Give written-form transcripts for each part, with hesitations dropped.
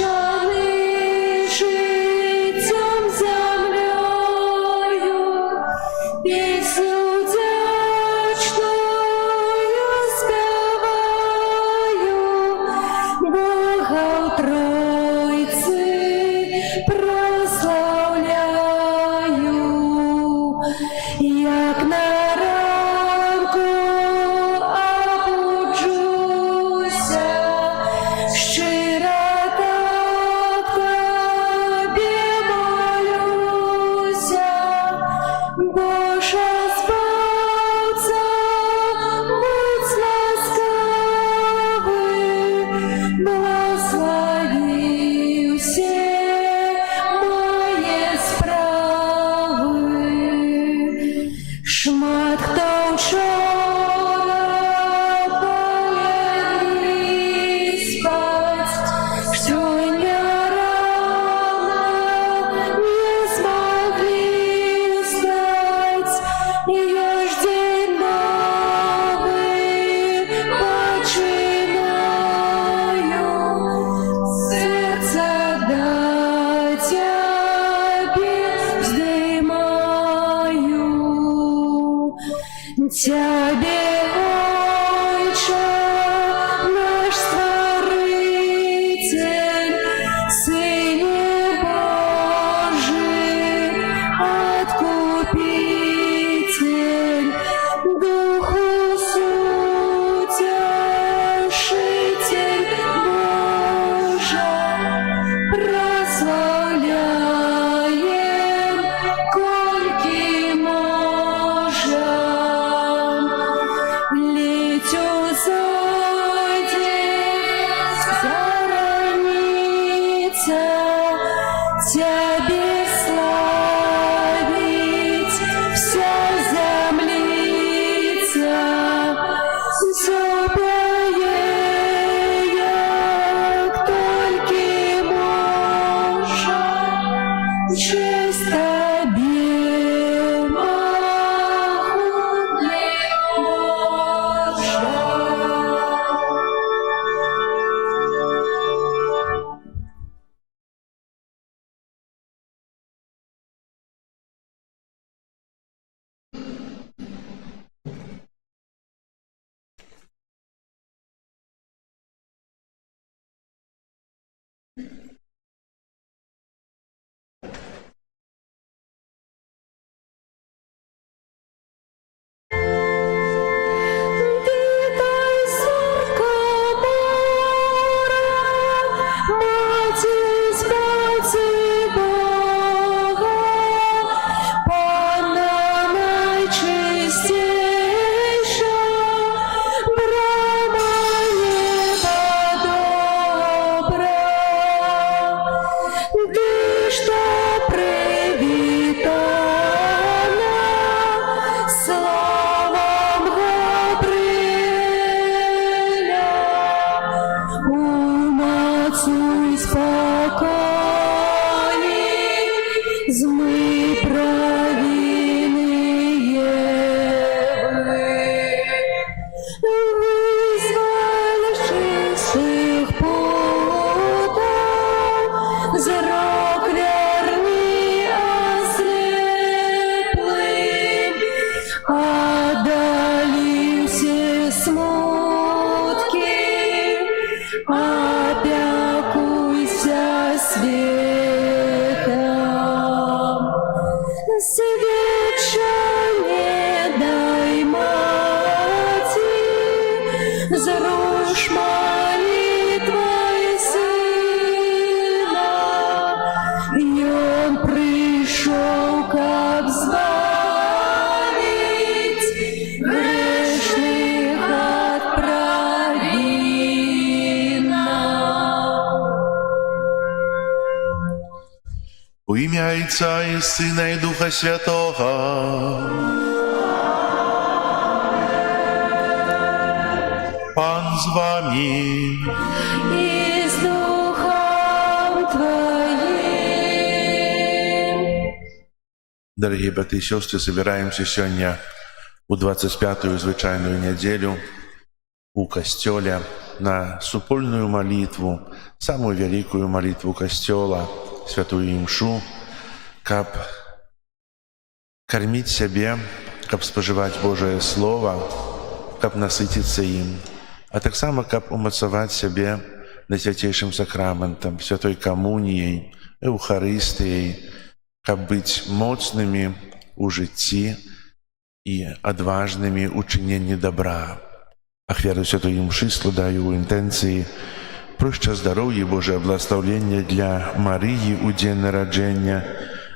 навчений життям землею, пісню вдячною співаю, Бога в Тройці прославляю, як на ранку обуджуся, щиро так тобі молюся, Боже спавця, будь ласкавий, благослови всі мої справи. Шмат хто вчора полегли спать, сьогодні рано не змогли встать, і я ж день новий починаю, серце до тебе вздымаю. Тебе, Отче, наш Створитель, Сыне Божий, Откупитель, Духу Утешитель Божий, прославляем, кольки можем. Летю зайдет зараница, Тебе славить вся землица, запоет, як тольки можем, честь Тебе, могутный Боже. Вітай, зорка мора, маті спаси Бога, Панна найчистіша, брама неба добра. Ти що привітана словом Гавриля, умацуй спокойні, змий провини визволь чистих путов, зрок верни ослеплым, отдали все смутки, опекуйся светом. Свет же не дай, мати, зрушь молитвой сына, и он пришел, как избавить грешных от провинных. У ім'я Отця і Сина і Духа Святого. Пан з вами. И с Духом Твоим. Дорогі брати і сестри, збираємося сьогодні у 25-ю звичайну неділю у костьолі на супольную молитву, самую великую молитву Касцёла, святую імшу, каб карміць сябе, каб спажываць Божае Слова, каб насыціцца ім, а таксама каб умацаваць сябе найсвяцейшым сакраментам, святой камуніяй, эўхарыстыяй, каб быць моцнымі ў жыцці і адважнымі ў чыненні добра. Ахвяру святой імшы складаю ў інтэнцыі про шчасдароўе, Божае благословення для Марыі ў дзень нараджэння,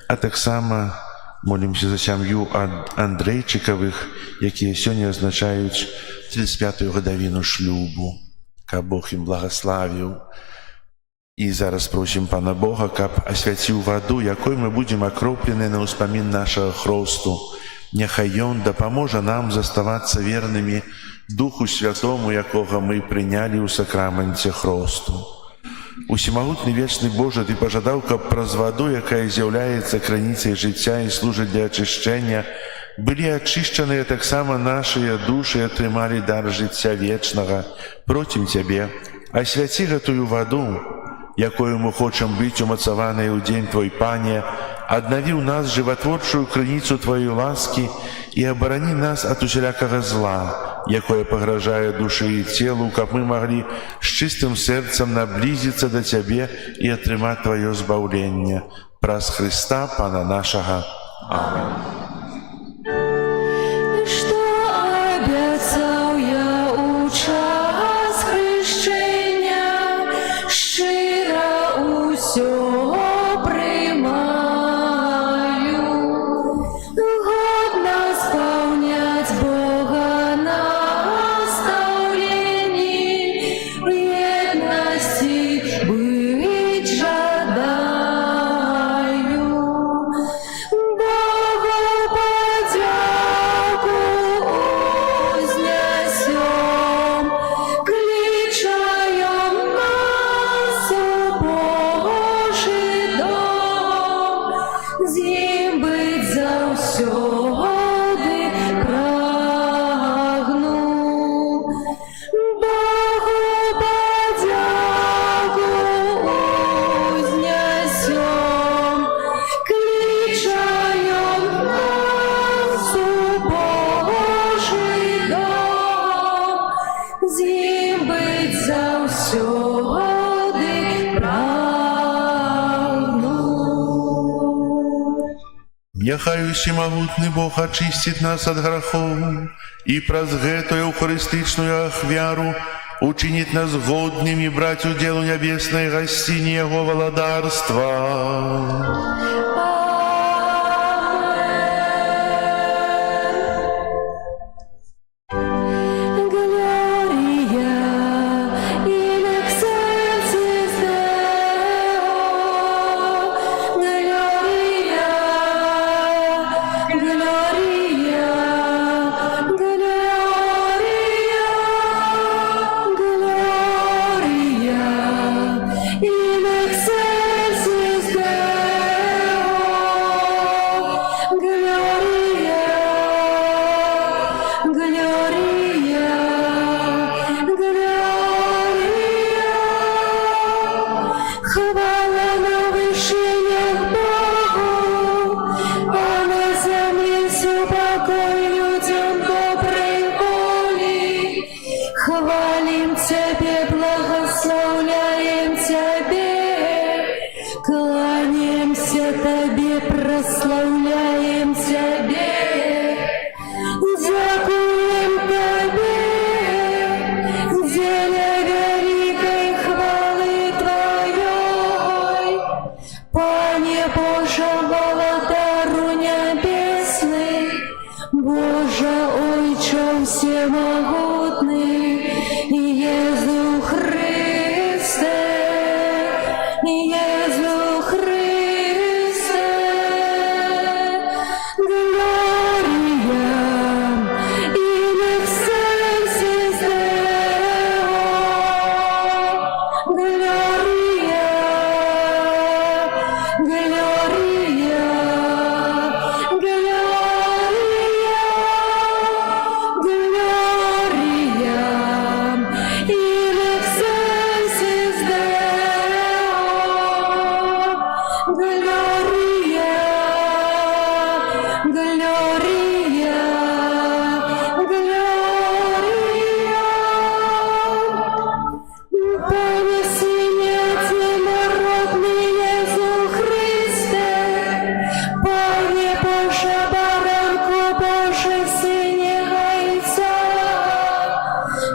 а таксама молімся за сям'ю Андрейчыкавых, якія сёння адзначаюць 35-ю гадавіну шлюбу. Каб Бог ім благаславіў. І зараз просім Пана Бога, каб асвяціў ваду, якой мы будзем акроплены на ўспамін нашага хросту. Няхай Ён дапаможа нам заставацца вернымі Духу Святому, якога мы прынялі ў сакраменце хросту. Усемагутны вечны Божа, Ты пажадаў, каб праз ваду, якая з'яўляецца крыніцай жыцця і служыць для ачышчэння, былі ачышчаныя таксама нашыя душы і атрымалі дар жыцця вечнага. Просім Цябе, асвяці гэтую ваду, якою мы хочам быць умацаваныя ў дзень Твой, Пане, аднаві ў нас жыватворчую крыніцу Тваёй ласкі і абарані нас ад усялякага зла, якое пагражае душы і целу, каб мы маглі з чыстым сэрцам наблізіцца да Цябе і атрымаць Тваё збаўленне. Праз Хрыста, Пана нашага. Амин. Што абяцаў я ў час хрышчэння, шчыра ўсё прымаю, годна спаўняць Бога настаўленні, в еднасці быць жадаю. Богу падзяку узнясём, клічаём нас у Божы дом, з ім быць заўсёды прагну. Богу падзяку узнясём, клічаём нас у Божы дом, з ім быць заўсёды прагну. Няхай усемагутны Бог ачысціць нас ад грахоў і праз гэтую эўхарыстычную ахвяру учыніць нас годнымі браць удзел у нябеснай гасціні Яго валадарства. Gloria in excelsis Deo, Gloria, Gloria, Gloria, Gloria in excelsis Deo, Gloria, Gloria, Gloria. Хвала на вышинях Богу, а на земле всю покой людям доброй воли. Хвалим Тебе, благословляем Тебе, кланяемся Тебе, прославляем Тебе. Дякуем Тебе, деля великой хвалы Твоей, Пане Боже, владару небесный, Боже, Ойче всемогутный, и Иисус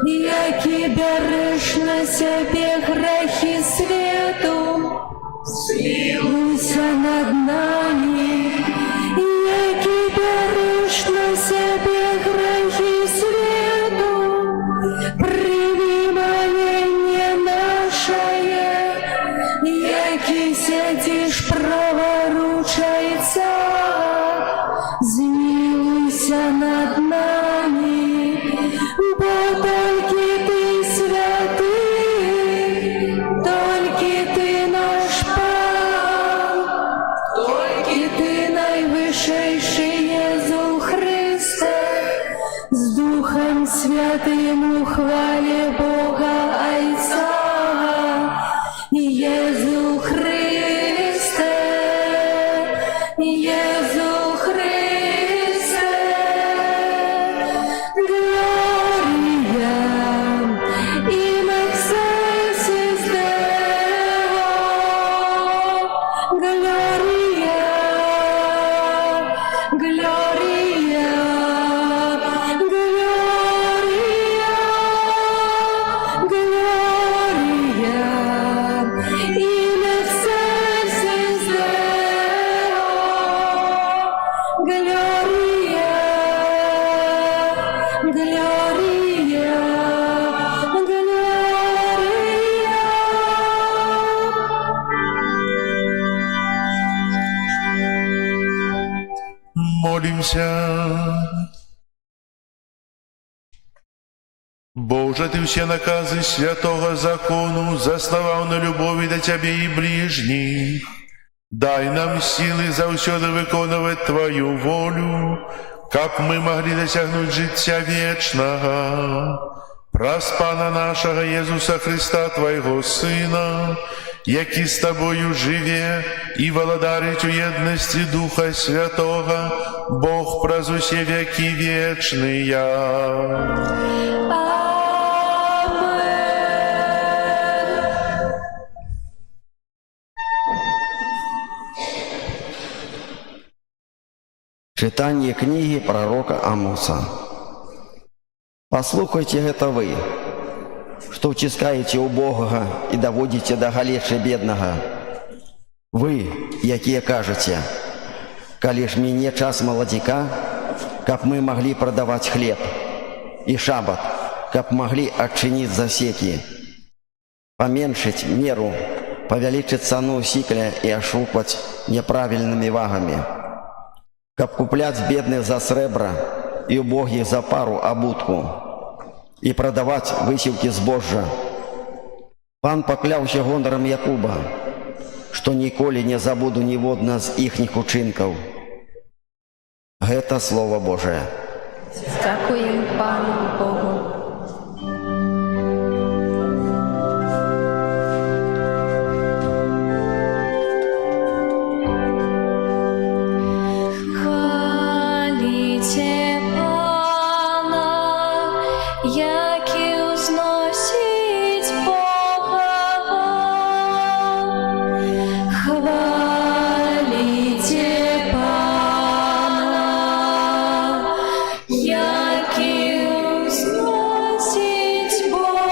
які береш на себе грехи світу, змилуйся над нами, які береш на себе грехи світу, прими моління наше, які сидиш праворуч Отця, змилуйся над нами, бо тільки ти святий, тільки ти наш Пан, тільки ти найвищий Єсу Христе, з Духом Святим у хвалі Бога Отця. Єсу Христе, Єсу Христе, Глорія, in excelsis Deo, Gloria, Gloria, Gloria, Gloria, in excelsis Deo, Gloria, Gloria, Молимся. Боже, Ты все наказы святого закону засловал на любові до Тебе и ближних. Дай нам силы завсёды виконувати Твою волю, как мы могли досягнуть життя вечного. Праз Пана нашего Иисуса Христа, Твоего Сына, який з Тобою живе і володарить у єдності Духа Святого, Бог праз усе веки вечные. Читание книги пророка Амоса. «Послухайте это вы, что втискаете убогого и доводите до галечи бедного. Вы, якие кажете, коли ж мне час молодика, как мы могли продавать хлеб, и шаббат, как могли отчинить засеки, поменьшить меру, повеличить цену сикля и ошукать неправильными вагами, как куплять бедных за сребра и убогих за пару обутку, и продавать высилки збожжа. Пан поклявся гонором Якуба, что ніколи не забуду ніводна з їхніх учинків». Гэта Слово Божие. Дякуємо Пану Богу. Хвалите Пана, які узносить Бога. Хвалите Пана, які узносить Бога.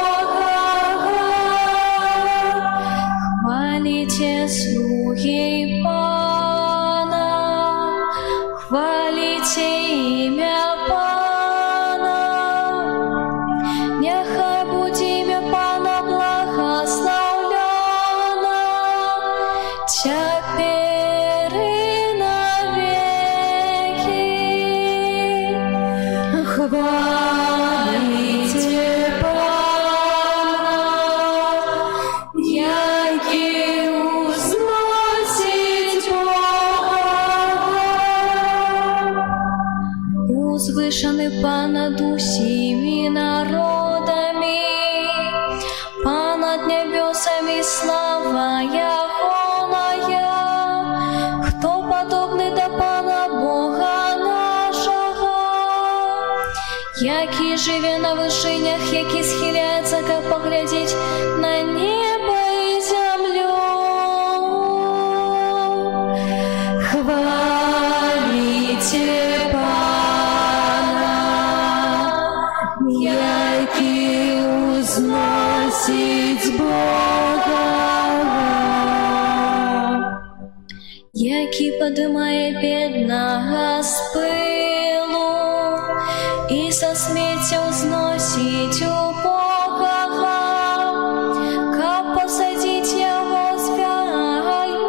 Хвалите слуги Пана, хвалите ім'я Пана. Нехай буде ім'я Пана благословлено, тепер і навеки. Хвалите Пана, який узносить Бога. Узвишений Пан над усіми народами, Пан над небесами, слава Ягоная. Хто подобний до Пана Бога нашого, який живе на вишинях, який схиляється, как поглядеть на небо і землю. Хвалите Пана, який узносить Бога, який подимає бідного з пилу і со сміття зносить у Бога, каб посадить його з вельможами,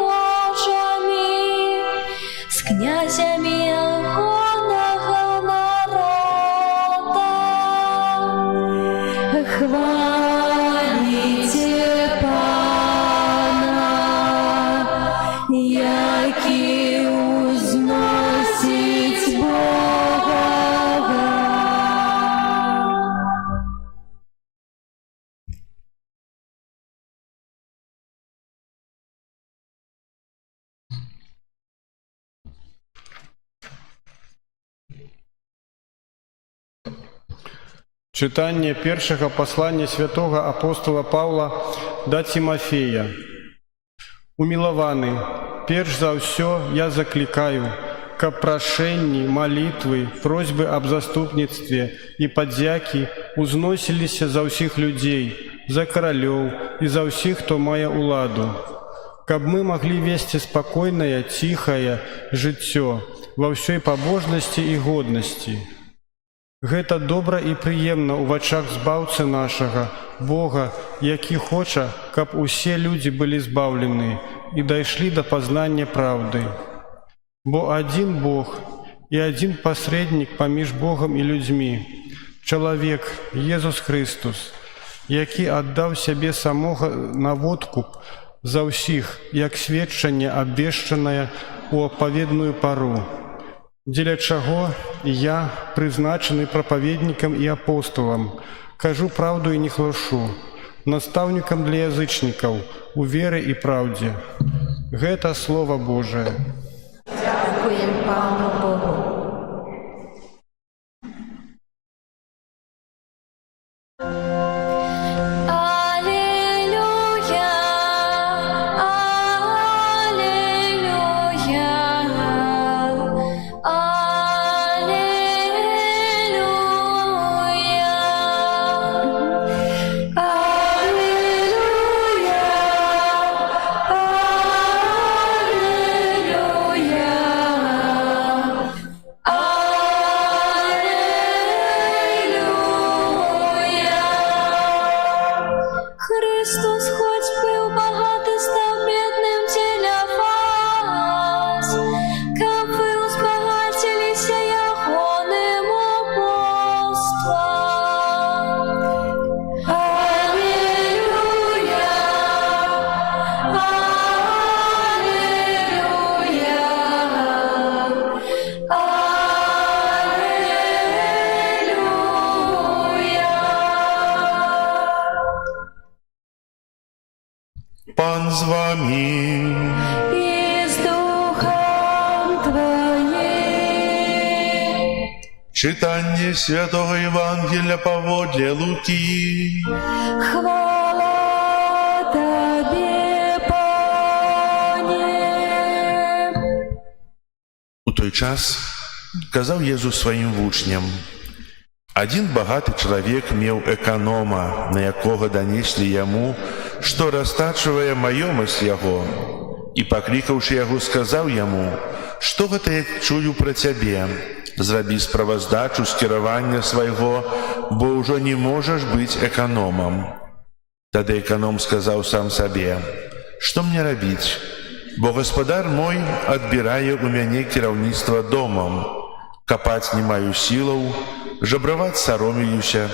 з князями його народа. Хвалите Пана, який узносить Бога. Читание першого послания святого апостола Павла до Тимофея. Умилованы, перш за все я закликаю, к прошенні, молитвы, просьбы об заступництве и подяки узносились за всех людей, за королев и за всех, кто мая уладу, каб мы могли вести спокойное, тихое житье во всей побожности и годности. Гэта добра і прыемна ў вачах збаўцы нашага, Бога, які хоча, каб усе людзі былі збаўлены і дайшлі да пазнання праўды. Бо адзін Бог і адзін пасрэднік паміж Богам і людзьмі, чалавек Езус Христус, які аддаў сябе самога на водкуп за ўсіх, як сведчанне абвешчанае ў апаведную пару, дзеля чаго я, прызначаны прапаведнікам і апостолам, кажу праўду і не хлушу, настаўнікам для язычнікаў у веры і праўдзе. Гэта Слова Божае. Дякуємо Пану Богу. Алілюя, алілюя, Христос хоть был богат и стал бедным для вас, как вы узбагатились ягоным апостолом. Аллилуйя, аллилуйя, Пан з вами. и с Духом Твоим. Читание Святого Евангелия поводле Луки. Хвала Тебе, Пане! У той час казав Єзус своїм вучням: один багатий чоловік мав економа, на якого донесли йому, що розтачує майомість його, і, покликавши його, сказав йому: що гэта я чую про тебе? Зроби справоздачу з керування свого, бо уже не можеш бути економом. Тоді економ сказав сам собі: що мені робити? Бо господар мой адбірає у мяне кіраўніцтва домом. Копать не маю сілаў, жабраваць саромеюся.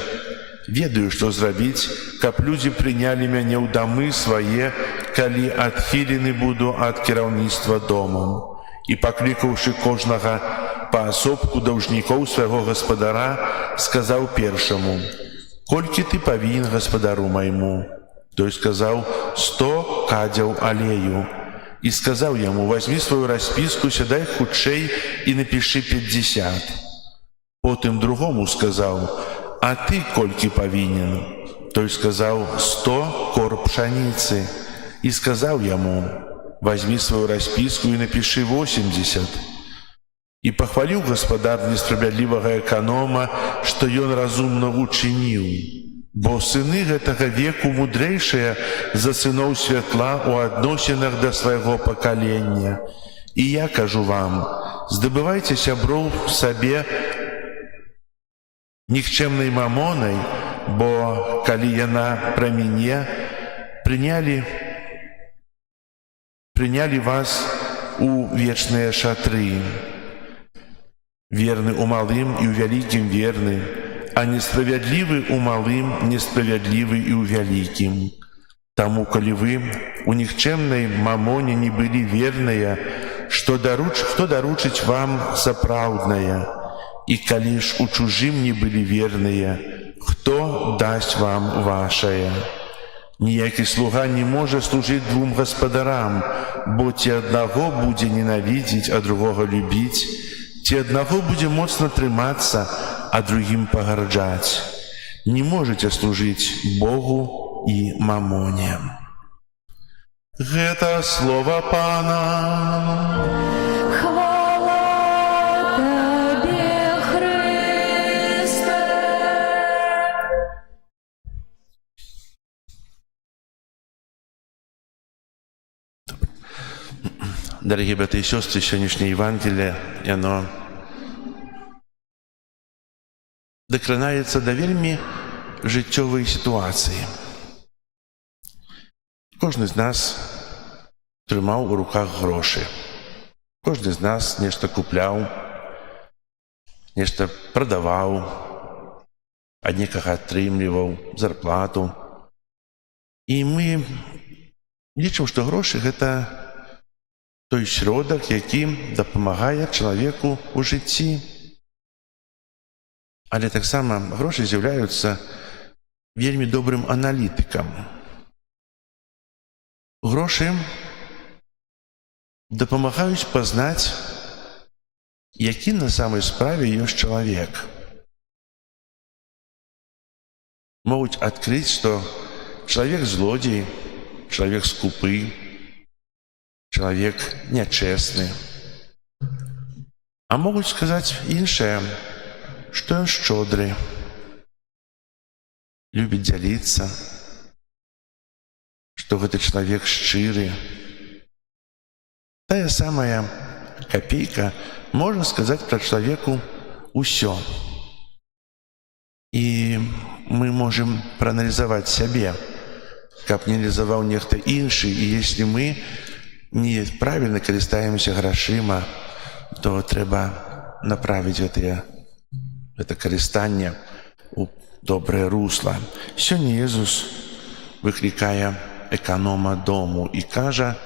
Ведаю, што зрабіць, каб людзі прынялі мяне ў дамы свае, калі адхілены буду ад кіраўніцтва домом. І, паклікаўшы кожнага паасобку даўжнікоў свайго гаспадара, сказаў першаму: «Колькі ты павінен гаспадару майму?» Той сказаў: 100 кадзяў алею. І сказаў яму: «Возьми свою распіску, сядай хутчэй і напішы 50. Потым другому сказаў: «А ты колькі павінен?» Той сказаў: 100 кор пшаніцы. І сказаў яму: «Возьми свою распіску і напішы 80. І пахваліў гаспадар несправядлівага эканома, што ён разумна учыніў. Бо сыны гэтага веку мудрэйшыя за сыноў святла ў адносінах да свайго пакалення. І я кажу вам, здабывайце сяброў сабе нікчэмнай мамонай, бо калі яна праміне, прынялі вас у вечныя шатры. Верны ў малым і ў вялікім верны, а несправядлівы ў малым, несправядлівы і ў вялікім. Таму, калі вы у нікчэмнай мамоне не былі верныя, хто даручыць вам сапраўднае? І калі ж у чужым не былі верныя, хто дасць вам вашае? Ніякі слуга не можа служыць двум гаспадарам, бо ці аднаго будзе ненавідзець, а другога любіць, ці аднаго будзе моцна трымацца, а другім пагарджаць. Не можаце служыць Богу і мамоне. Гэта слова Пана. Хвала Табе, Христе. Дорогие братья и сестры, сегодняшнее Евангелие, оно дакранаецца да вельмі жыццёвай сітуацыі. Кожны з нас трымаў у руках грошы. Кожны з нас нешта купляў, нешта прадаваў, ад некага атрымліваў зарплату. І мы лічым, што грошы — гэта той сродак, які дапамагае чалавеку ў жыцці. Але таксама грошы з'яўляюцца вельмі добрым аналітыкам. Грошы дапамагаюць пазнаць, які на самай справе ёсць чалавек. Могуць адкрыць, што чалавек злодзей, чалавек скупы, чалавек нячэсны. А могуць сказаць іншае, што ён шчодры, любіць дзяліцца, што гэты чалавек шчыры. Тая самая капейка можа сказаць пра чалавеку ўсё. І мы можам прааналізаваць сябе, каб не аналізаваў нехта іншы. І если мы неправільна карыстаемся грашыма, то трэба направіць гэта карыстанне у добрае русла. Сёння Езус выклікае эканома дому і кажа: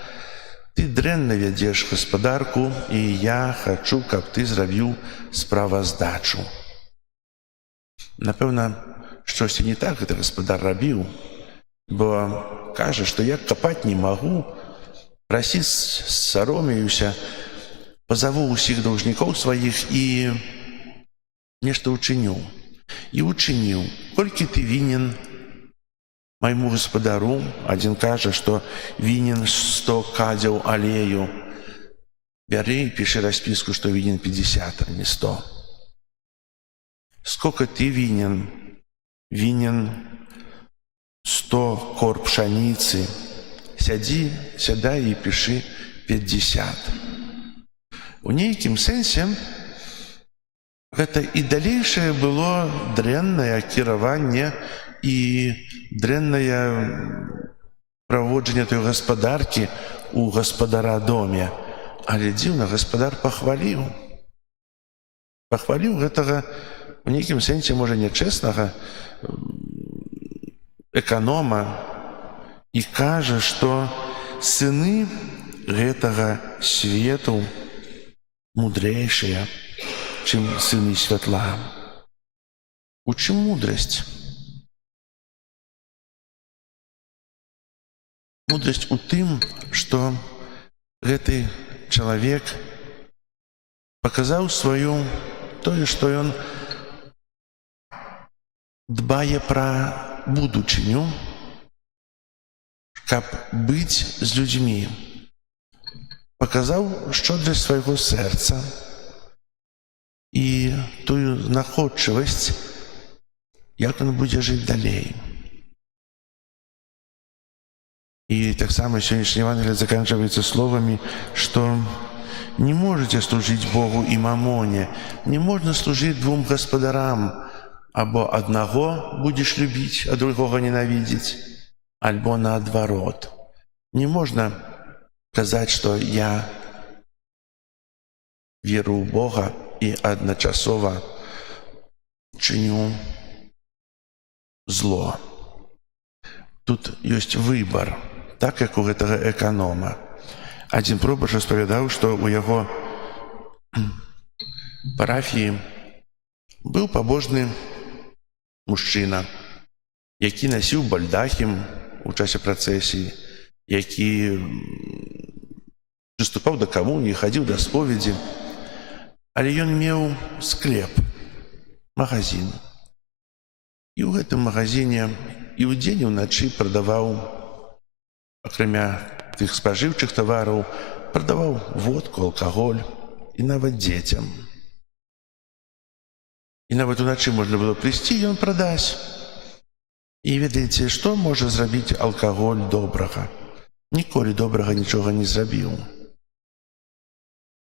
ты дрэнна вядзеш гаспадарку, і я хачу, каб ты зрабіў справаздачу. Напэўна, штосьці не так гэты гаспадар рабіў, бо кажа, што я капаць не магу, прасіць саромеюся, пазаву ўсіх даўжнікоў сваіх і нешта ўчыню. І ўчыніў. Колькі ты вінен майму гаспадару? Адзін кажа, што вінен 100 кадзяў алею. Бяры і пішы распіску, што вінен 50, а не 100. Сколько ты вінен? Вінен 100 корб пшаніцы. Сядай і пішы 50. У нейкім сэнсе гэта і далейшае было дрэннае кіраванне і дрэннае праводжанне той гаспадаркі у гаспадара доме. Але дзіўна, гаспадар пахваліў. Пахваліў гэтага, у нейкім сэнсе, можа, нячэснага эканома і кажа, што сыны гэтага свету мудрэйшыя, чым сыны святла. У чым мудрасць? Мудрасць у тым, што гэты чалавек паказаў сваю тое, што ён дбае пра будучыню, каб быць з людзьмі. Паказаў шчодрасць свайго сэрца і тую знаходчывасць, як ён будзе жыць далей. І таксама сённяшні Евангелие заканчивается словамі, што не можете служыць Богу і мамоне, не можна служыць двум гаспадарам, або аднаго будзеш любіць, а другога ненавідзець, альбо наадварот. Не можна казаць, што я веру ў Бога і адначасова чыню зло. Тут ёсць выбар, так як у гэтага эканома. Адзін пробач распавядаў, што ў яго парафіі быў пабожны мужчына, які насіў бальдахім у часе працэсіі, які прыступаў да камуніі, хадзіў да споведзі, але ён меў склеп, магазин. І ў гэтым магазине і ўдзень, і ўначы прадаваў, акрамя тых спажыўчых тавараў, прадаваў водку, алкаголь і нават дзецям. І нават уначы можна было прыйсці, і ён прадаць. І ведаеце, што можа зрабіць алкаголь добрага? Ніколі добрага нічога не зрабіў.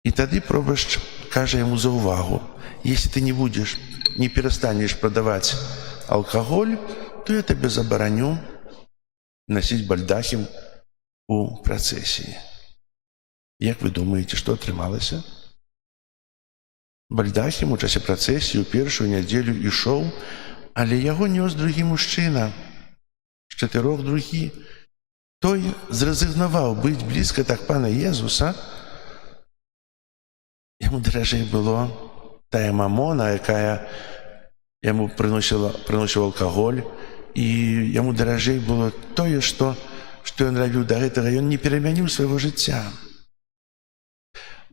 І тады пробашч кажа яму за ўвагу: если ты не перастанеш прадаваць алкаголь, то я табе забараню насіць бальдахім у працэсіі. Як вы думаеце, што атрымалася? Бальдахім у часе працэсіі ў першую нядзелю ішоў, але яго нёс другі мужчына, з 4 другі. Той зрэзігнаваў быць блізка так пана Езуса. Яму даражэй было тая мамона, якая яму прыносіла алкаголь, і яму даражэй было тое, што ён рабіў да гэтага. Ён не перамяніў свайго жыцця.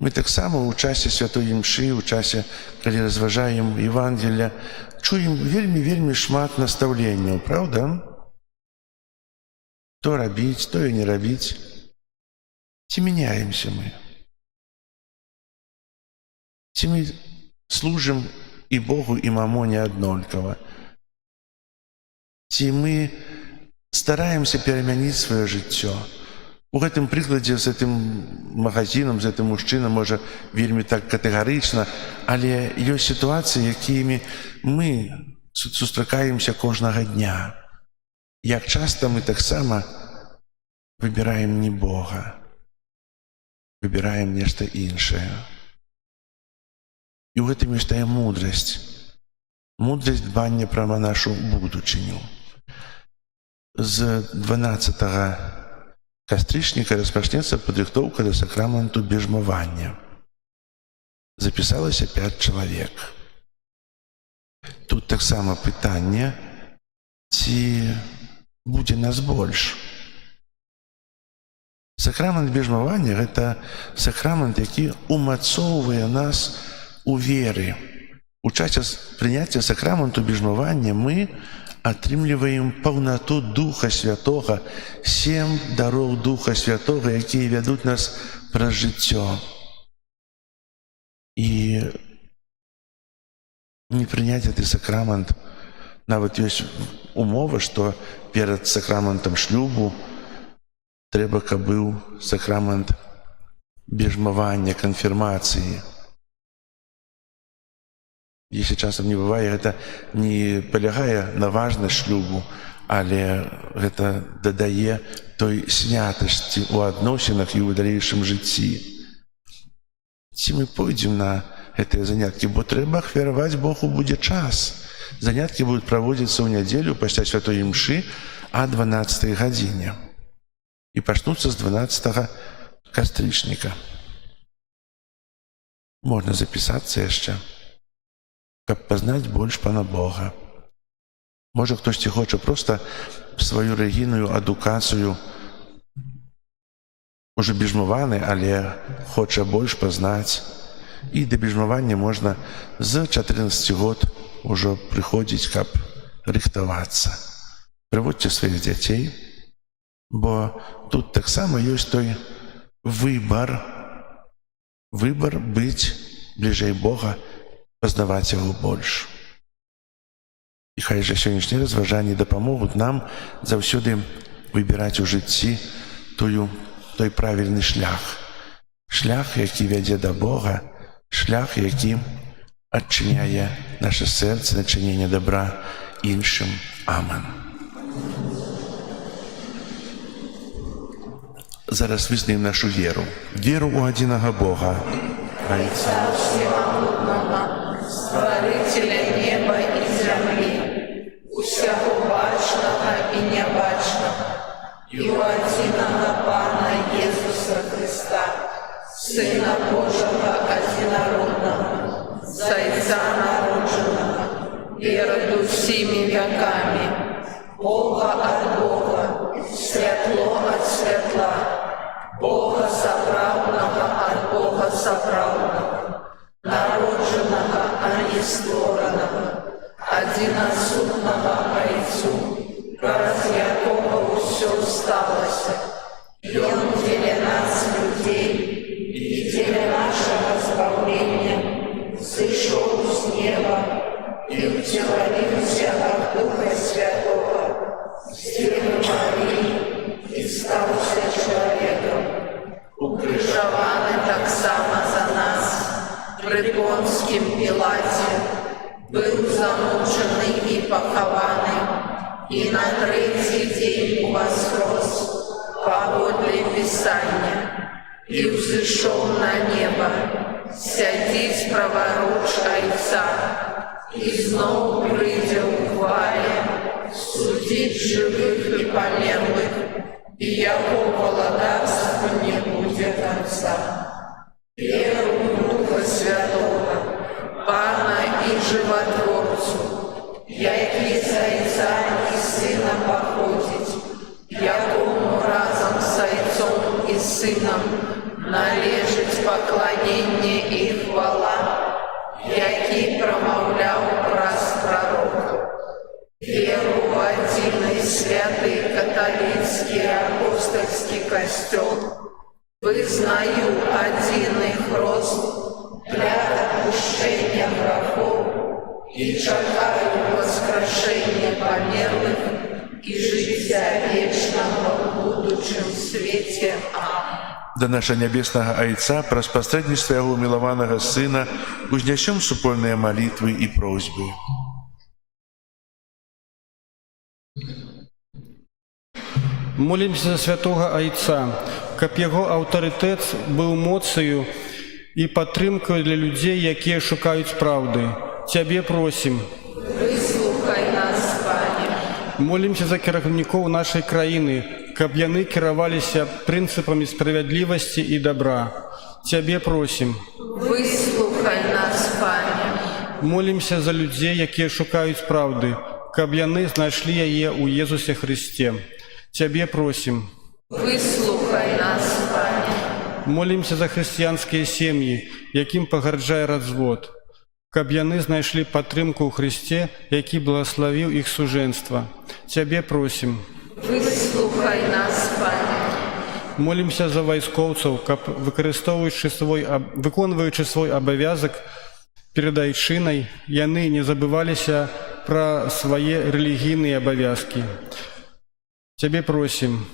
Мы таксама ў часе святой імшы, у часе, калі разважаем Евангелие, чуем вельмі шмат настаўленняў, правда? То рабіць, тое не рабіць. Ці мяняемся мы? Ці мы служым і Богу, і мамоне аднолькава? Ці мы стараемся перамяніць сваё жыццё? У гэтым прыкладзе з гэтым магазинам, з гэтым мужчынам, можа, вельмі так катэгарычна, але ёсць сітуацыі, якімі мы сустракаемся кожнага дня. Як часта мы таксама выбіраем не Бога, выбіраем нешта іншае. І ў гэтым ёсць тая мудрасць дбання пра нашу будучыню. З 12 кастрычніка распачнецца падрыхтоўка да сакраменту бежмавання. Запісалася 5 чалавек. Тут таксама пытанне, ці будзе нас больш. Сакрамент бежмавання – гэта сакрамент, які умацоўвае нас у веры. У часе прыняцця сакраменту бежмавання мы атрымліваем паўнату Духа Святога, 7 дароў Духа Святога, якія вядуць нас праз жыццё. І не прыняць гэты сакрамент, нават ёсць умова, што перад сакраментам шлюбу трэба, каб быў сакрамент бежмавання, канфірмацыі. Если часам не бывае, гэта не палягае на важнасць шлюбу, але гэта дадае той святасці ў адносінах і ў далейшым жыцці. Ці мы пойдзем на гэтыя заняткі, бо трэба ахвяраваць Богу будзе час. Заняткі будуць праводзіцца ў нядзелю пасля святой імшы о 12 гадзіне. І пачнуцца з 12 кастрычніка. Можна запісацца яшчэ, каб пазнаць больш пана Бога. Можа, хтосьці хоча проста сваю рэлігійную адукацыю, уже бежмаваны, але хоча больш пазнаць. І да бежмавання можна з 14 год ужо прыходзіць, каб рыхтавацца. Прыводзьце сваіх дзяцей, бо тут таксама ёсць той выбар быць бліжэй Бога, пазнаваць яго больш. І хай же сьогоднішні розважання допоможуть нам завсюди вибирати у житті той правильний шлях. Шлях, який веде до Бога, шлях, який очиняє наше серце на чинення добра іншим. Амен. Зараз визнаємо нашу віру. Віру у єдиного Бога, Отця Всемогутного, Створителя неба і землі, усього бачного і небачного, і у єдиного Пана Ісуса Христа, Сина Божого одинородного, Зайця народженого, перед усіми веками, Бога от Бога, світло от світла, Бога соправдного от Бога соправдного, народженого, а не створеного, одиносутного Отцу, раз якого все сталося, і Он для нас, людей, і для нашого збавлення, зійшов з неба і втіловився от Духа Святого, з Діви Марії, і стався чоловіком, укрижований так само за нас, при Понтськім Пілаті, був замучений і похований, і на третій день воскрес, поводле Писання, і взійшов на небо, сядіть праворуч Отця, і знову прийде у хвалі, судить живих і померлих, і якого владарства не буде конца. Веру в Духа Святого, Пана і Животворцу, який з Отця і Сина походить, якому разом з Отцом і Сином належить поклоніння і хвала, який промовляв праз пророків. Веру в один святий католицький апостольський костел, визнаю один хрест для отпущення грехов і чекаю воскрешення померлих і життя вічного в будучому світі. Амінь. до нашего Небесного Отца, праз посредничество Его умилованного Сына, узнесем супольные молитвы и просьбы. Молимся за святого Отца, каб яго аўтарытэт быў моцаю і падтрымкаю для людзей, якія шукаюць праўды. Цябе просім. Выслухай нас, Пане. Молимся за кіраўнікоў нашай краіны, каб яны кіраваліся прынцыпамі справядлівасці і добра. Цябе просім. Выслухай нас, Пане. Молимся за людзей, якія шукаюць праўды, каб яны знайшлі яе ў Езусе Христе. Цябе просім. Выслухай нас, Пане. Молимся за хрысціянскія сем'і, якім пагарджае развод, каб яны знайшлі падтрымку ў Христе, які благаславіў іх сужэнства. Цябе просім. Выслухай нас, Пане. Молимся за вайскоўцаў, каб, выконваючы свой абавязак перад айчынай, яны не забываліся пра свае рэлігійныя абавязкі. Цябе просім.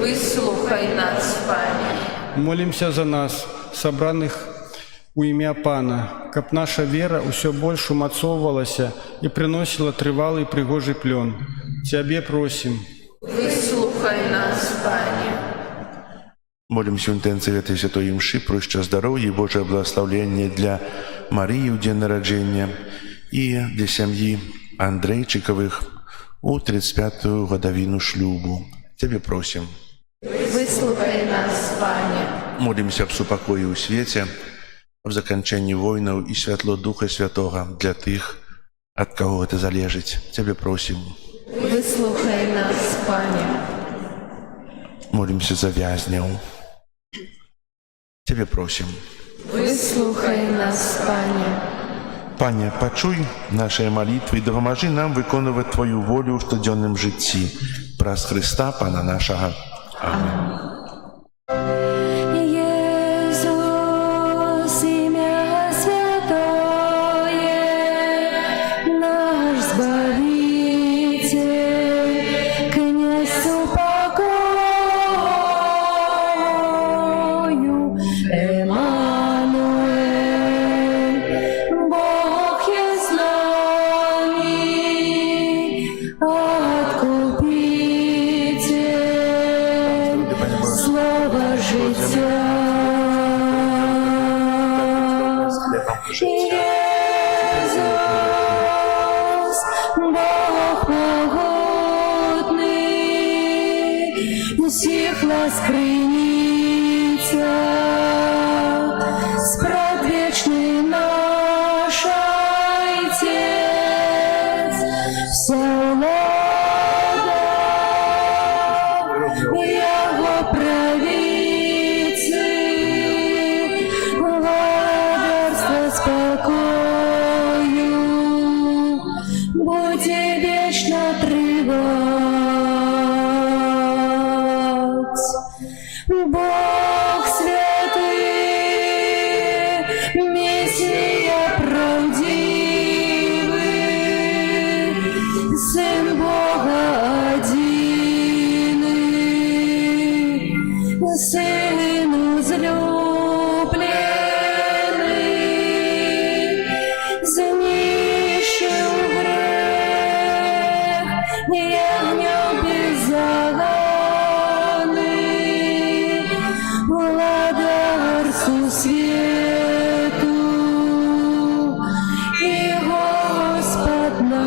Выслухай нас, Пане. Молимся за нас, сабраных у імя Пана, каб наша вера ўсё больш умацоўвалася і прыносіла трывалы і прыгожы плён. Цябе просім. Выслухай нас, Пане. Молимся в интенции этой святой мши, проща здоровья и Божие благословение для Марии в день народжения и для семьи Андрейчиковых у 35-ю годовину шлюбу. Тебе просим. Выслухай нас, Пане. Молимся об супокое у свете, об закончении войнов и светло Духа Святого для тех, от кого это залежит. Тебе просим. Выслухай нас, Пане. Молимся за вязнев. Тебе просим. Выслухай нас, Пане. Пане, почуй наши молитвы и допоможи нам виконувати Твою волю в щоденному житті. Праз Христа, Пана нашого. Амінь. Иисус, имя святое, наш Збавитель. Иисус, Бог могутный, усіх воскреситься, спрадвечный наш Отец, вся влада Его правицы, владарство спокою, будь вечно трывать. Бог святый, Мессия правдивый, Сын Бога единый, Сын возлюбленный, знищил грех, ягнёв беззаганный, владарцу свету и Господь наш.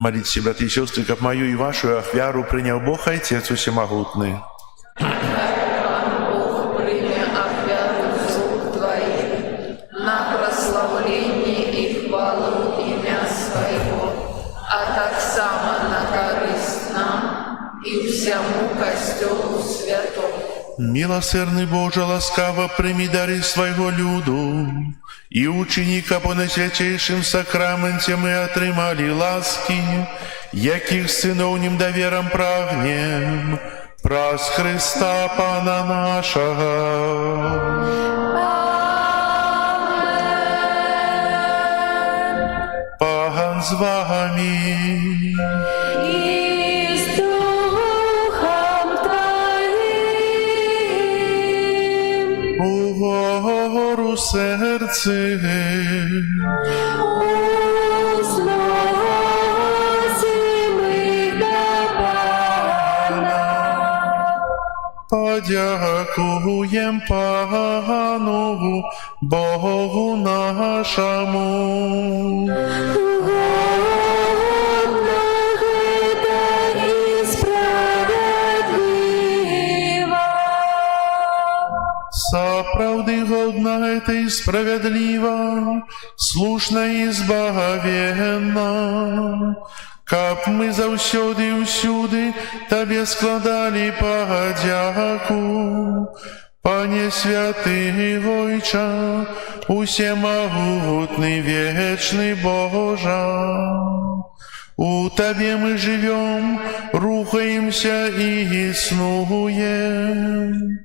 Молитесь, братья и сестры, как мою и вашу ахвяру принял Бог Отец Всемогутный. Бог прийме ахвяру з рук Твоих на прославление и хвалу имя Своего, а так само на корысть нам и всему костелу святому. Милосердный Боже, ласкаво прими дары своего люду, и ученика по наисвятейшим сакраменте мы отримали ласки, яких сыновним довером прагнем, праз Христа Пана нашего. Пан з вами. И с Духом Твоим, Угору серце, узносим их до Пана. подякуєм Пану Богу нашому. Угодно это и справедливо. Справді годна это и справедлива, слушна и збагавенна, каб мы заўсёды і ўсюды Табе складали подяку. Пане святый Ойча, усемогутный вечный Божа, у Табе мы живем, рухаемся и існуем,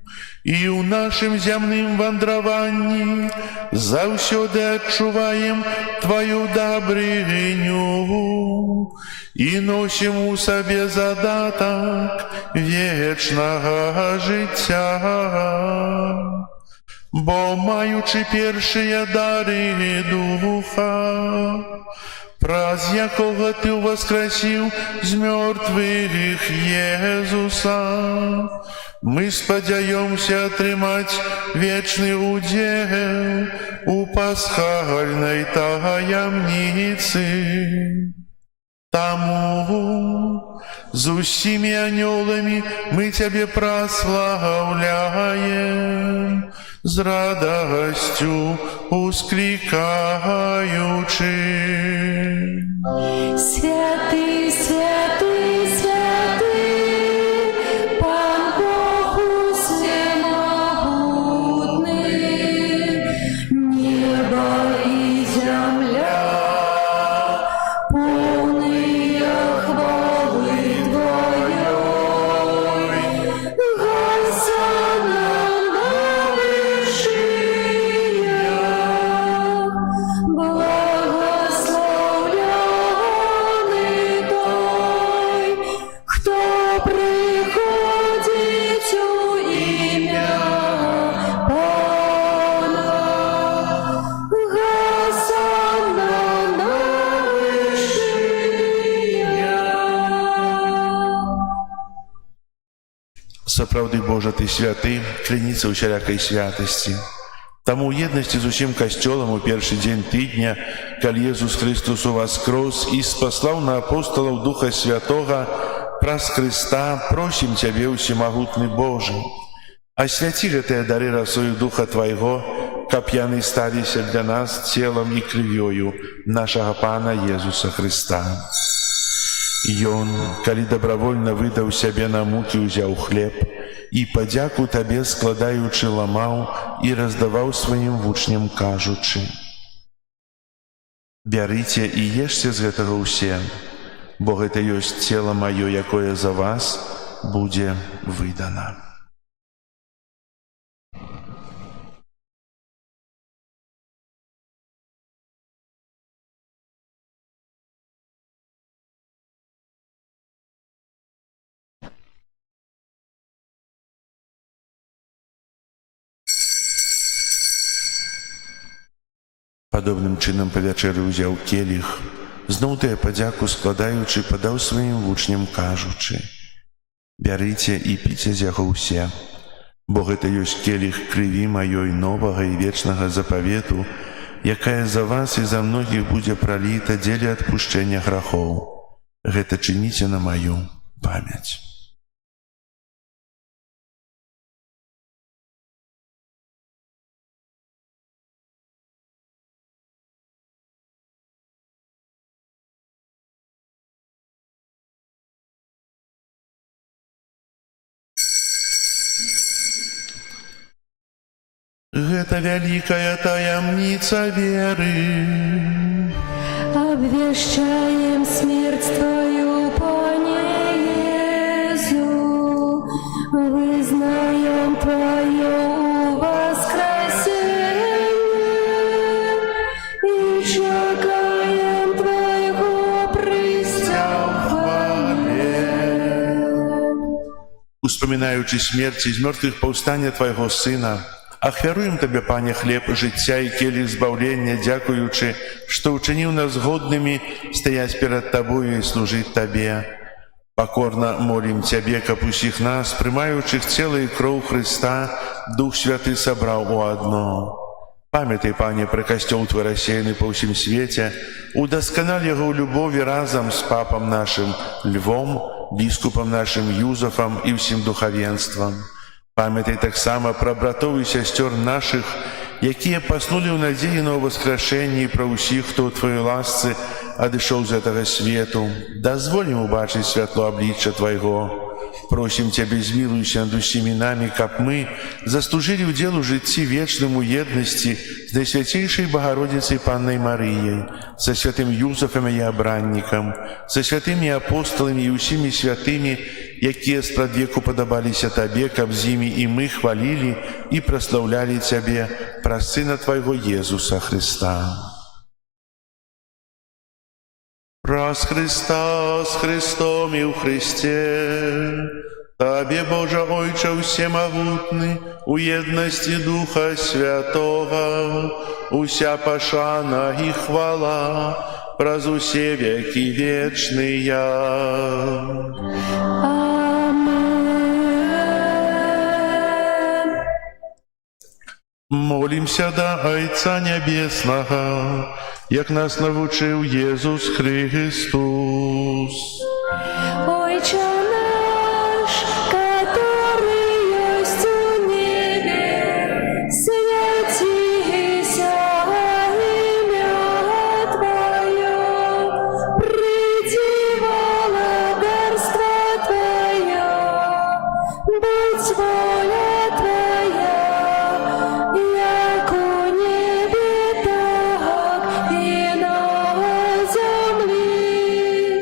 и у нашим земным вандровании заўсёды адчуваем Твою добрыню и носим у себе задаток вечного життя. Бо маючи першие дары Духа, праз якого Ти воскресив з мертвых Езуса, мы сподяемся отримать вечный удел у пасхальной таямницы. Тому з усіми анёлами мы Тебе прославляем, з радостью ускликаючи. Святый, святый, святый, Пан Бог всемогутный, небо и земля, полные хвалы Твоей. Госанна на вышиях, благословляй Сапраўды, Божа, Ты святы, кляніца ўсялякай святасці. Таму ў еднасці з усім касцёлам у першы дзень тыдня, калі Езус Христос уваскрос і спаслаў на апостолаў Духа Святога праз Христа, просім Цябе, усемагутны Божы, асвяці гэтыя дары расою Духа Твайго, каб яны сталіся для нас целам і крывёю нашага Пана Езуса Христа. Ён, калі дабравольна выдаў сябе на мукі, узяў хлеб і падзяку Табе складаючы ламаў і раздаваў сваім вучням, кажучы: «Бярыце і ешце з гэтага ўсе, бо гэта ёсць цела маё, якое за вас будзе выдана». Падобным чынам па вячэры ўзяў келіх, зноў тыя падзяку складаючы, падаў сваім вучням, кажучы: «Бярыце і піце з яго ўсе, бо гэта ёсць келіх крыві маёй новага і вечнага запавету, якая за вас і за многіх будзе праліта дзеля адпушчэння грахоў. Гэта чыніце на маю памяць». Гэта вялікая таямніца веры. Обвещаем смерть Твою, Пане Иису, вызнаем Твое воскресение и чекаем Твоего престоления. Успоминаючи смерть из мертвых повстання Твоего Сына, ахвяруем Табе, Пане, хлеб жыцця і келіх збаўлення, дзякуючы, што ўчыніў нас годнымі стаяць перад Табою і служыць Табе. Пакорна молім Цябе, каб усіх нас, прымаючых цела і кроў Христа, Дух Святы сабраў у адно. Памятай, Пане, пра касцёл Твой рассеяны па ўсім свеце, удасканаль яго ў любові разам з папам нашым Львом, біскупам нашым Юзафам і ўсім духавенствам. Памятай таксама пра братоў і сясцёр нашых, якія паснулі ў надзеі на ўваскрашэнні, і пра ўсіх, хто ў Тваёй ласцы адышоў з гэтага свету. Дазволь ім убачыць святло аблічча Твайго. Просім Цябе, змілуйся над усімі намі, каб мы заслужылі ўдзел у жыцці вечным у еднасці з Найсвяцейшай Багародзіцай Паннай Марыяй, са святым Юзафам і абраннікам, са святымі апостоламі і ўсімі святымі, якія спрадвеку падабаліся Табе, каб з імі і мы хвалілі і праслаўлялі Цябе праз Сына Твайго Езуса Христа. Праз Христа, з Христом і ў Христе, Табе, Божа Ойча всемогутны, у еднасці Духа Святого, уся пашана і хвала праз усе векі вечныя. Молімся да Айца Нябеснага, як нас навучыў Езус Христос. Ойче наш, который есть у небе, святися имя Твое, приди владарство Твое, будь воля Твоя, як у небе, так и на земле.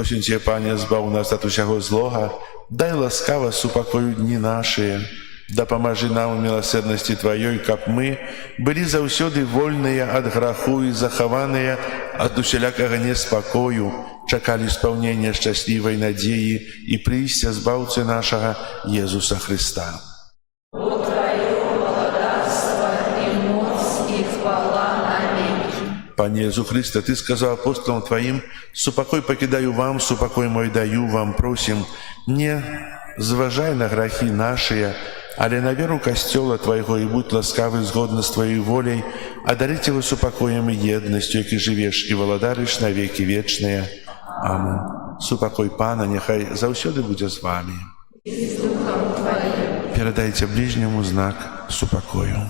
Просим Тебя, Пане, збав нас от усяго злога, дай ласкаво супокою дни наши, да поможи нам в милосердности Твоей, как мы были заўсёды вольные от граху и захованные от усялякого неспокою, чакали исполнения счастливой надеи и прийстя Збавцы нашего Иисуса Христа. Пане Иисус Христе, Ты сказал апостолам Твоим: «Супокой покидаю вам, супокой мой даю вам». Просим, не зважай на грехи наши, але на веру Костела Твоего, и будь ласкавый згодно с Твоей волей, одарить его супокоем и едностью, яки живешь и володаришь на веки вечные. Аминь. Супокой Пана нехай заўсёды буде з вами. Передайте ближнему знак супокою.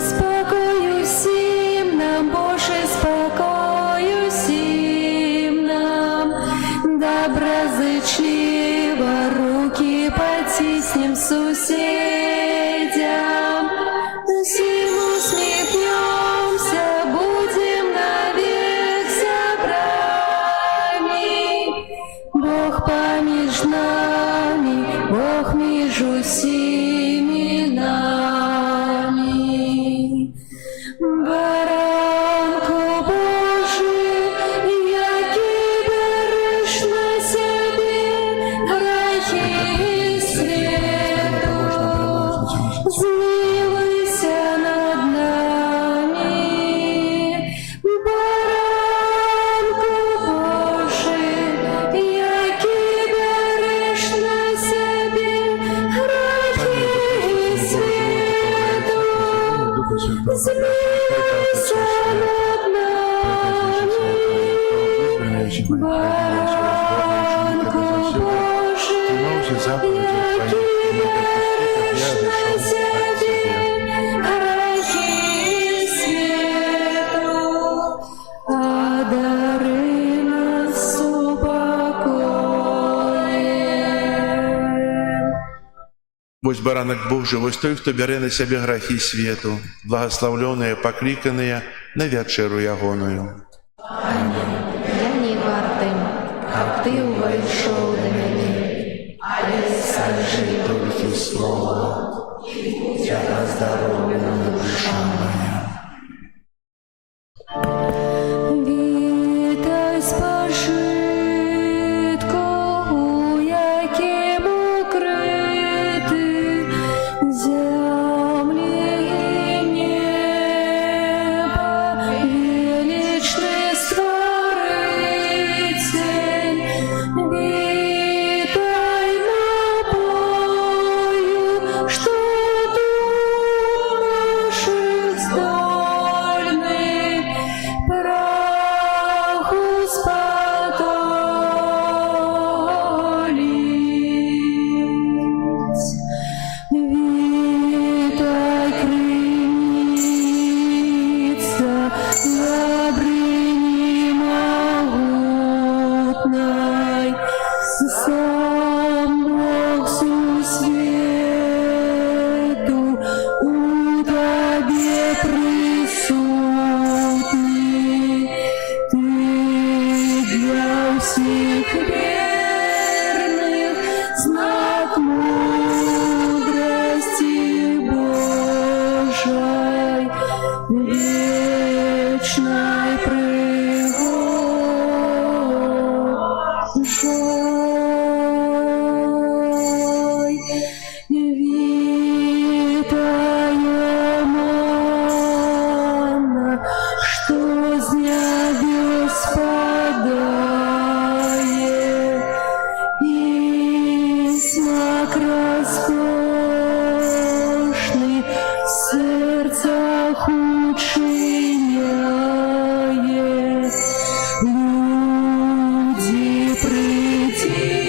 Спокою всім нам, Боже, спокою всім нам, доброзичливо руки потиснем сусідям, всім усміхнемся, будем навек собрами. Бог поміж нами, Бог між усіми нами. Баранку Божий, який береш на себе грехи світу, змилуйся над нами. Баранку Божий, який береш на себе грехи світу, змилуйся над нами. Баранку Божий, який береш на себе грехи світу, одари нас супокоєм. Вось баранок Божий, вось той, хто бере на себе грехи свету, благословленные, покликанные на вечеру ягоную. Я не вартим, а ти увійшов до мене, але скажи Тільки слово, я оздоровлена душа моя. Вітай спожитку, у яким укрити землі і неба, величний Створитель. Вітай напою, що наших здольний праху сподолить. Вітай криниця Добрыни могутной, сам Бог сусвету у Тебе присутный. Ты для всех верных знак мудрости Божией, вечной пригожей. Витаю манна, что с небес падает, и смак роскошный в сердцах учиняет. Люди, приди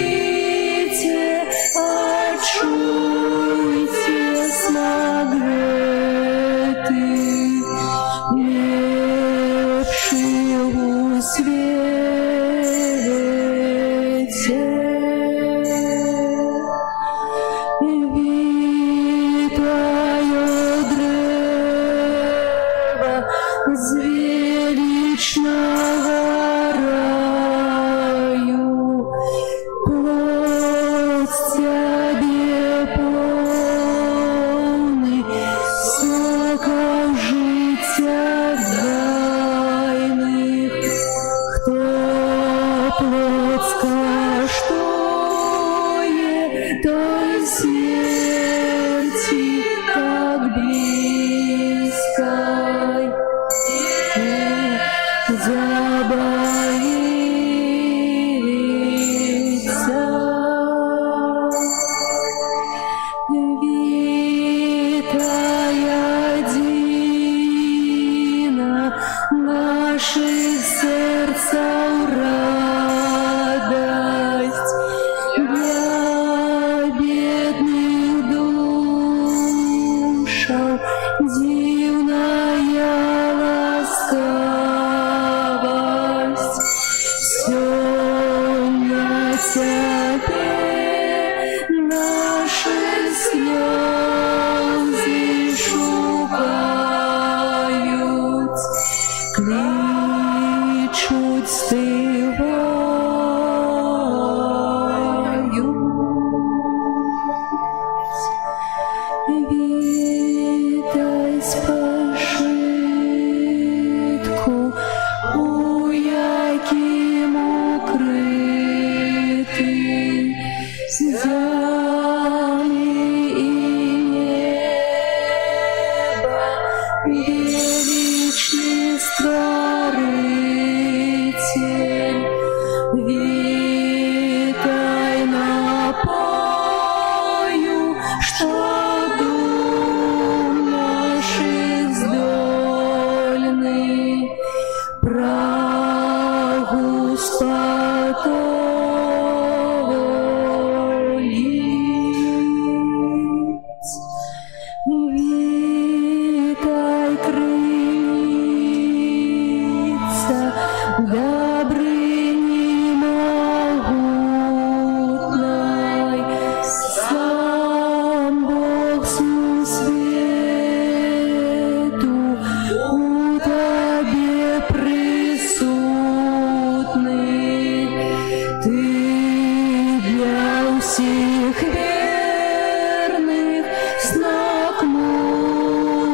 всех верных, знак мудрости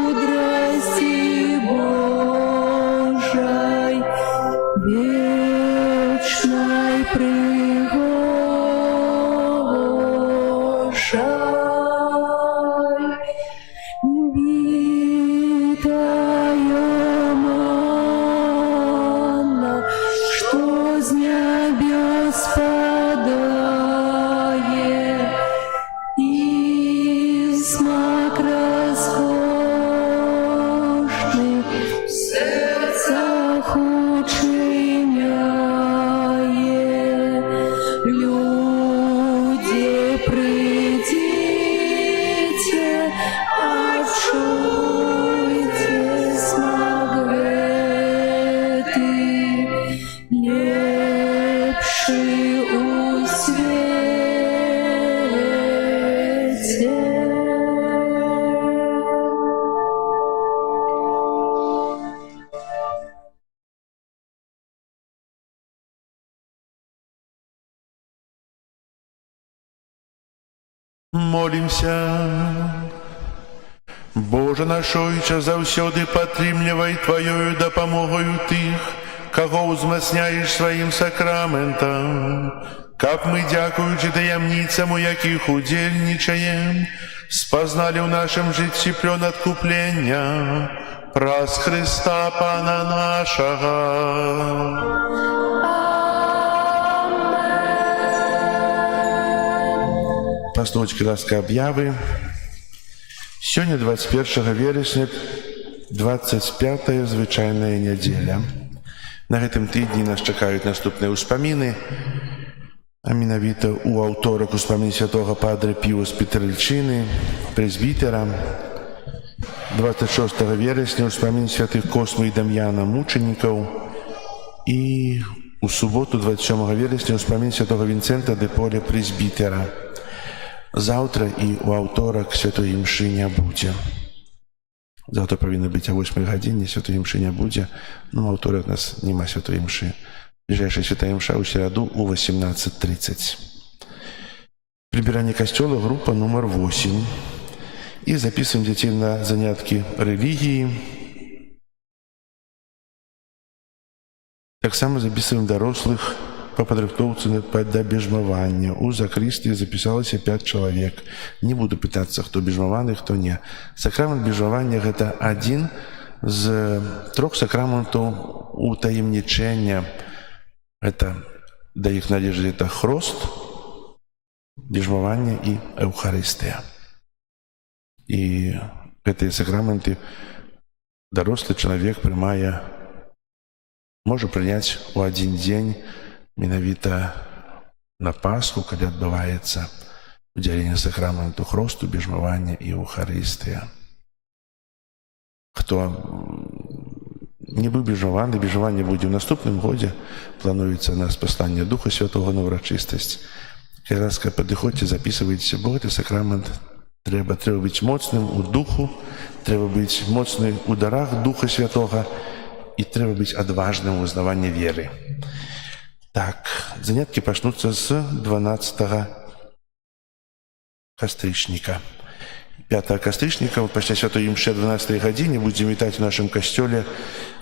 Божией, вечной пригожей. Битая манна, что с небес падает, и смак роскошный в сердцах учиняет. Люди, придите, отчуйте смак веты, лепший у свете. Молимся. Боже наш Ойче, заўсёды падтрымлівай Твоёю дапамогою тых, каго ўзмацняеш сваім сакраментам, каб мы, дзякуючы таямніцам, у якіх удзельнічаем, спазналі ў нашым жыцці плён адкуплення праз Хрыста Пана нашага. Паслухачкі ласка аб'явы. Сёння 21 верасня, 25-я звычайная нядзеля. На гэтым тыдні нас чакаюць наступныя ўспаміны, а менавіта ў аўторак успамін святога падра Піо з Петрыльчыны, прэзбітера. 26 верасня успамін святых Космы і Дам'яна мучанікаў. І у суботу 27 верасня успамін святога Вінцэнта де Поля прэзбітера. Заўтра і ў аўторак святой імшы не будзе. Заўтра павінна быць о 8 гадзіне, святой імшы не будзе, но ў аўторак у нас няма святой імшы. Бліжэйшая святая імша ў сераду у 18:30. Прыбіранне касцёла, група нумар 8. І запісваем дзяцей на заняткі рэлігіі. Таксама запісваем дарослых по падрыхтоўцы да бежмавання. У закрыстыі запісалася 5 чалавек. Не буду пытацца, хто бежмаваны, хто не. Сакрамент бежмавання – гэта адзін з 3 сакраментаў утаемнічэння. Это, да іх належыць, это хрост, бежмаванне і эўхарыстыя. І гэтыя сакраменты дарослы чалавек прымае, можа прыняць у адзін дзень, менавіта на Пасху, калі адбываецца удзяленне сакраменту хросту, бежмавання і эўхарыстыя. Хто не быў бежмаваны, бежмаванне будзе ў наступным годзе, плануецца на спасланне Духа Святога на ўрачыстасць. Калі ласка, падыходзьце, запісвайце, бо гэты сакрамент трэба быць моцным у духу, трэба быць моцны ў дарах Духа Святога і трэба быць адважным у вызнаванні веры. Так, заняткі пачнуцца з 12 кастрычніка. 5 кастрычніка, пасля святой імшы 12 гадзіне будзем вітаць у нашым касцёле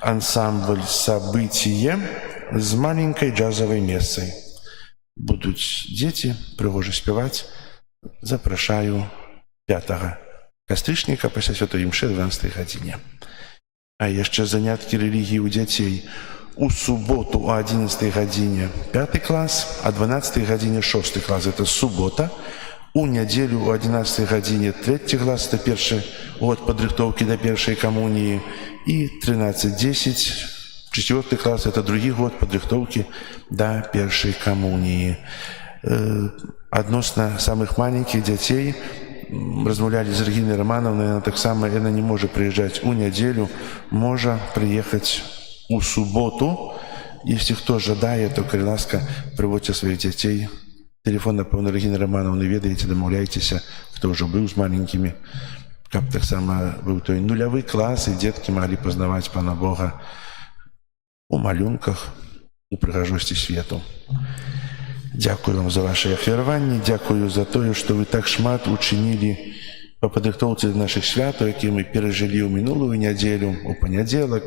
ансамбль «Сабытие» з маленькай джазавай месцай. Будуць дзеці прыгожа спяваць. Запрашаю 5 кастрычніка пасля святой імшы 12 гадзіне. А яшчэ заняткі рэлігіі ў дзяцей. У суботу о 11 гадзіне 5 клас, а 12 гадзіне 6 клас. Это субота. У нядзелю о 11 гадзіне 3 клас, это першы год падрыхтоўкі да першай камуніі. І 13:10, 4 клас, это другі год падрыхтоўкі да першай камуніі. Адносна самых маленькіх дзяцей размаўлялі з Рэгінай Раманаўнай, таксама яна не можа прыязджаць у нядзелю, можа прыехаць у суботу. Если кто жадае, то, калі ласка, прыводзьце сваіх дзяцей. Телефон, напэўна, Рэгіны Раманаўны ведаеце, дамаўляйцеся, хто ўжо быў з маленькімі, каб таксама быў той нулявы клас, і дзеткі маглі пазнаваць Пана Бога у малюнках, у прыгажосці свету. Дзякую вам за ваше ахвяраванне, дзякую за тое, што вы так шмат учынілі па падрыхтоўцы нашых святаў, які мы перажылі ў мінулую нядзелю, у панядзелак,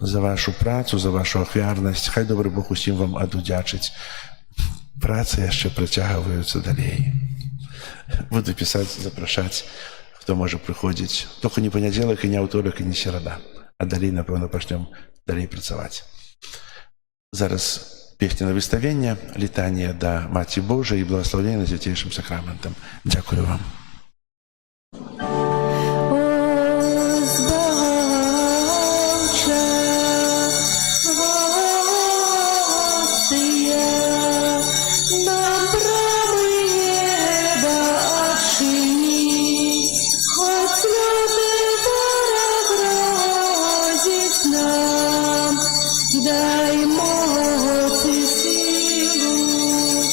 за вашу працу, за вашу ахвярнасць. Хай добры Бог усім вам адудзячыць. Працы яшчэ працягваюцца далей. Буду пісаць, запрашаць, хто можа прыходзіць. Толькі не панядзелак, і не аўторак, і не серада. А далей, напэўна, пачнём далей працаваць. Зараз песня на выставленне, літанне да Маці Божай і благаслаўленне на свяцейшым сакраментам. Дзякую вам. Дай моц и силу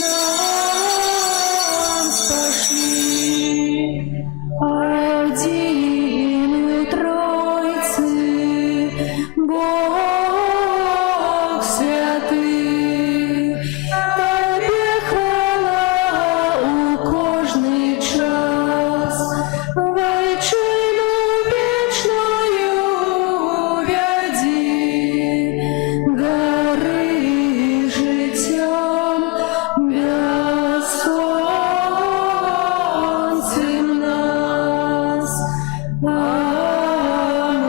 нам спошли, один Тройцы, Бог святый, Тебе хвала у кожный час, вайчину вечную вяди. Гори життям безсонцем нас. Амен.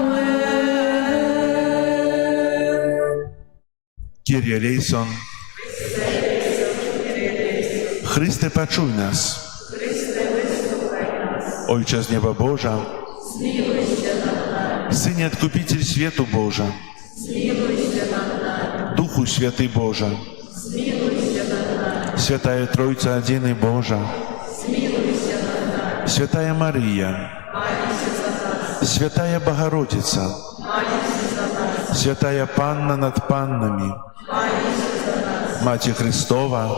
Kyrie eleison. Chryste, почуй нас. Ojcze z nieba Boża, Synie Odkupiciel światu Boża, Duchu Święty Boża, Świętая Trójca Jedyny Boża, Świętая Maryja, Świętая Bogorodica, Świętая Panna nad Pannami, Macie Chrystowa,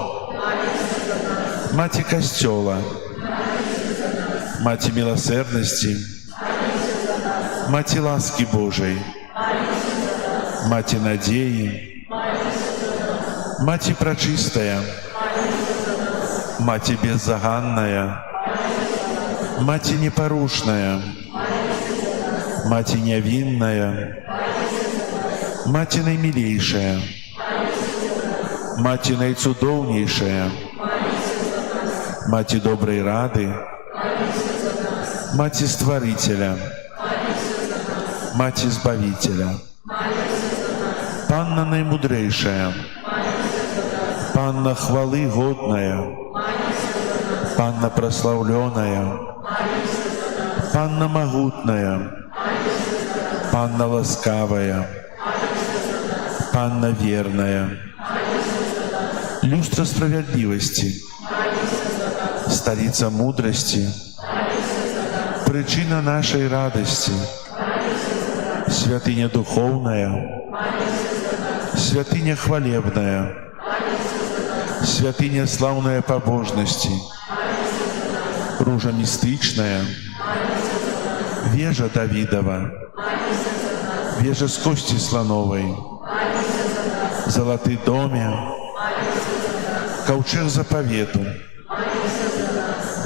Macie Kościoła, Macie Miłosierności, Macie łaski Bożej, Macie nadziei, Macie Пречистая, Macie беззаганная, Macie непорушная, Macie невинная, Macie najmilejsza, Macie najcudowniejsza, Macie dobrej rady, Macie Stworителя, Macie Zbawiciela, Panna najmądrzejsza, Panna chwały godna, Panna прославленная, Panna могутная, Panna ласкавая, Panna верная, люстра справедливости, столица мудрости, причина нашей радости, святыня духовная, святыня хвалебная, святыня славная побожности, ружа мистичная, вежа Давидова, вежа с кости слоновой, золотый доме, ковчег заповету,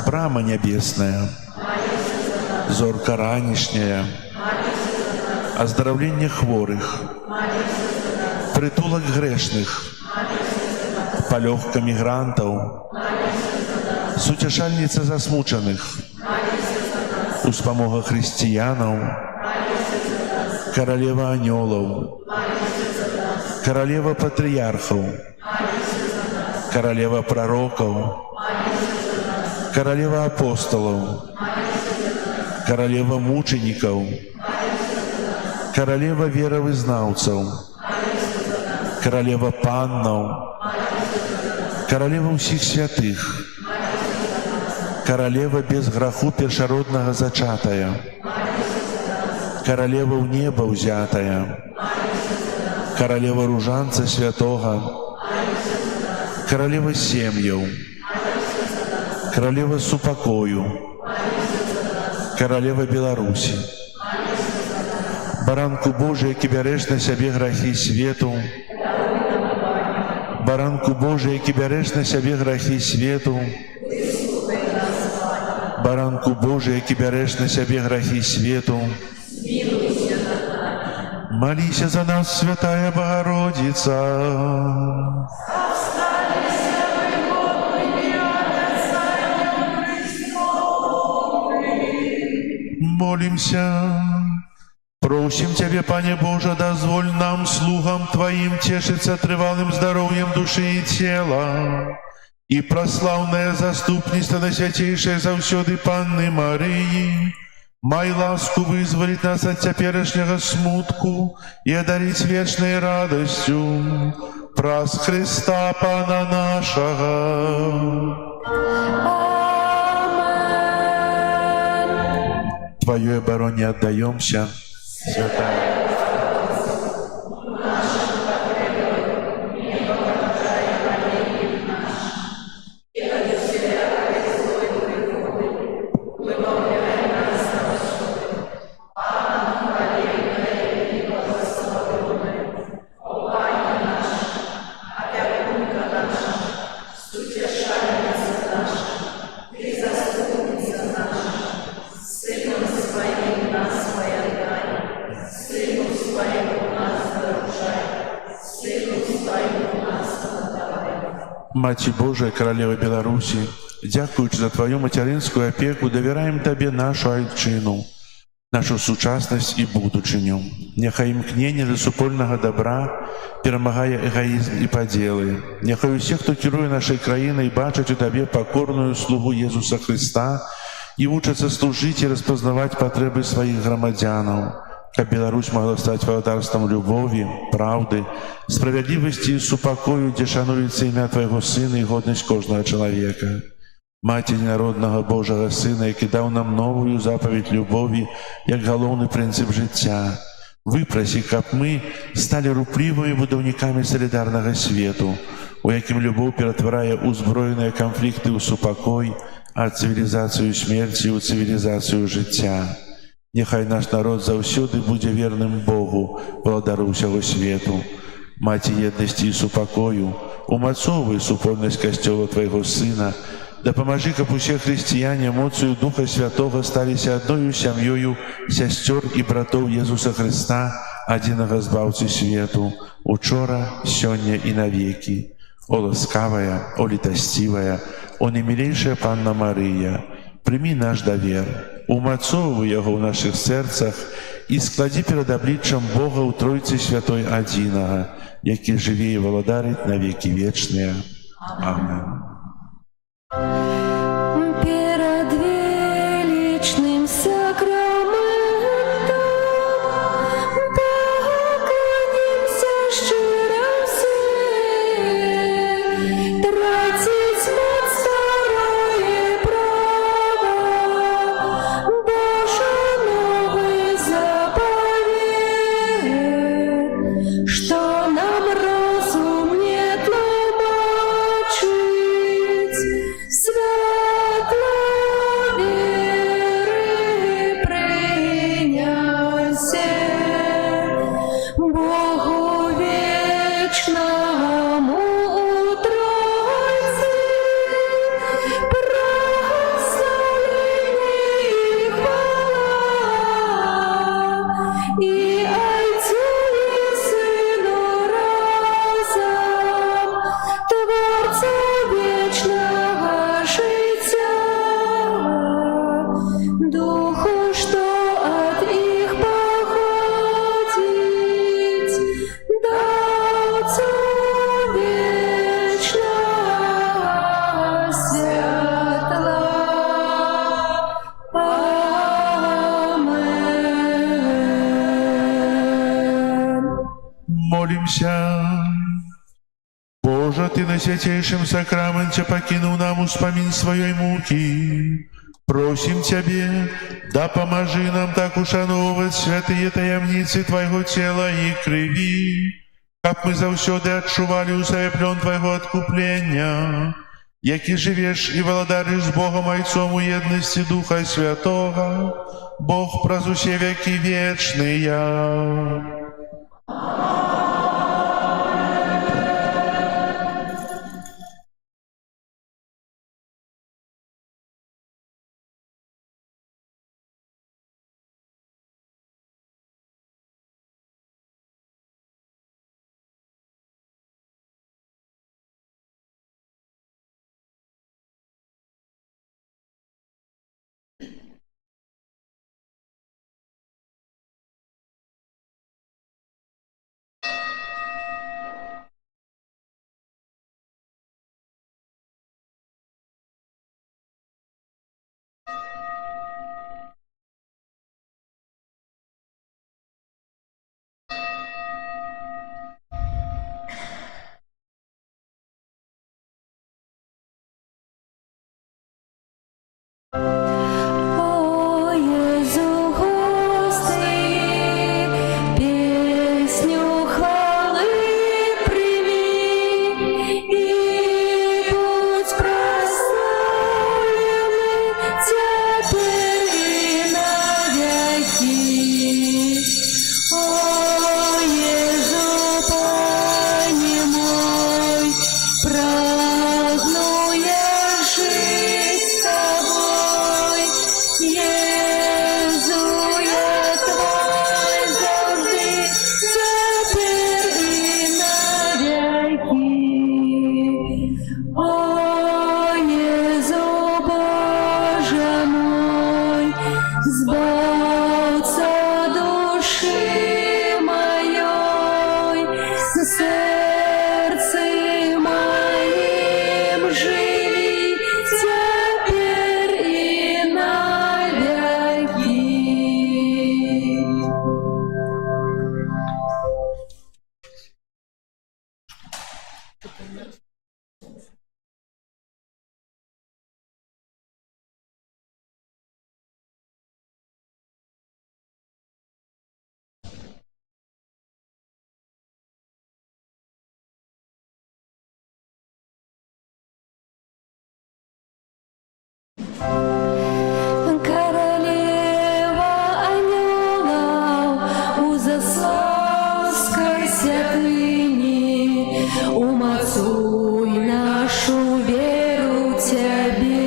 брама небесная, зорка ранішняя, оздоровление хворых, притулок грешных, полегка мигрантов, сутешальница засмученных, успомога християнов, королева анgelов, королева патриархов, королева пророков, королева апостолов, королева мучеников, королева веровызнавцев, королева паннов, королева всех святых, королева без граху першородного зачатая, королева в небо взятая, королева ружанца святого, королева семьев, королева супокою, королева Беларуси, баранку Божию, які береш на себе грехи свету, Баранку Божий, який береш на себе грехи світу. Баранку Божий, який береш на себе грехи світу. Молися за нас, Святая Богородица. Молимся. Просим Тебя, Пане Боже, дозволь нам, слугам Твоим, тешиться трывалым здоровьем души и тела, и прославное заступництво на святейшей завсёды Панны Марии, май ласку вызволить нас от теперешнего смутку и одарить вечной радостью праз Христа Пана нашего. Твоей обороне отдаемся, Святая. Маці Божия, Королева Беларуси, дякуючи за Твою материнскую опеку, доверяем Тебе нашу айчину, нашу сучасность и будучыню. Нехай імкнення до супольного добра перемагає эгоизм и поделы. Нехай усіх, хто керує нашей країною, бачать у Тебе покорную слугу Єзуса Христа и учатся служить и распознавать потребы своих громадянов. Как Беларусь могла стать володарством любови, правды, справедливости и супокою, где шануется имя Твоего Сына и годность кожного человека. Матери народного Божого Сына, який дав нам новую заповедь любови, як головний принцип життя. Выпроси, каб мы стали рупливыми будовниками солидарного свету, у яким любовь перетворяє узброєні конфликты у супокой, а цивилизацию смерти у цивилизацию життя. Нехай наш народ заўсёды будзе верным Богу, владару ўсяго свету. Маці еднасці і супакою, умацоўвай супольнасць касцёла Твайго Сына, дапамажы, каб усе хрысціяне моцаю Духа Святога сталіся адною сям'ёю сясцёр і братоў Езуса Христа, адзінага збаўцы свету, учора, сёння і навекі. О ласкавая, о літасцівая, о немілейшая Панна Марыя, прымі наш давер, умацоўвай яго ў нашых сэрцах і складзі перад абліччам Бога ў Тройцы Святой Адзінага, які жыве і валадарыць на векі вечныя. Амен. Перед величным сакраментом поклонимся щиро все, тратить мать старое право, Боже новый заповед, что нам разум не тлумачить, светло веры приняся, Богу вечному Тройце, прославление и хвала, и Отцу и Сыну разом, Творцу вечного життя, Духу, что от их походить, Отцу вечного святла. Амен. Молимся. Боже, Ты на святейшем сакраменте покинул нам успомин своей муки. Просим Тебе, да поможи нам так ушановывать святые таямницы Твоего тела и крови, как мы заўсёды адчували у себе плен Твоего откупления, які живешь и владаришь с Богом Отцом у едности Духа Святого, Бог праз усе веки вечные. Королева анёлов у Заславской святыни, умацуй нашу веру Тебе.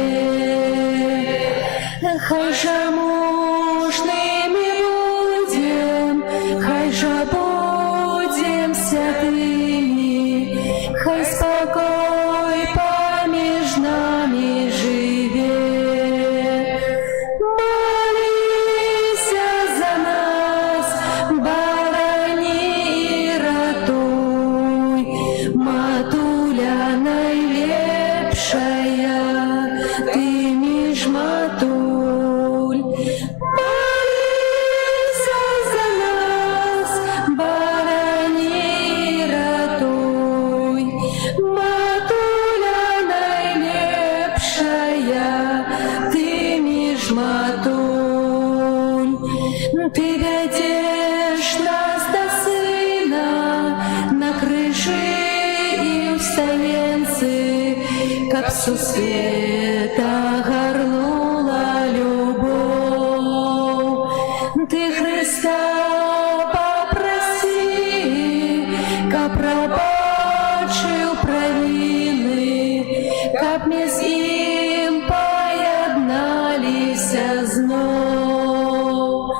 Хай же мужными будем, хай же будем святыми, хай спокой помеж нами живе. Молися за нас, барани и ратуй, матуля найлепшая, ты між матуль. Молися за нас, барани и ратуй, матуля найлепшая, ты між матуль. Ты ведешь нас до сына на крыши и вставенцы, каб со света горнула любовь. Ты Христа попроси, каб пробачил провины, каб мы с им поєдналися знов.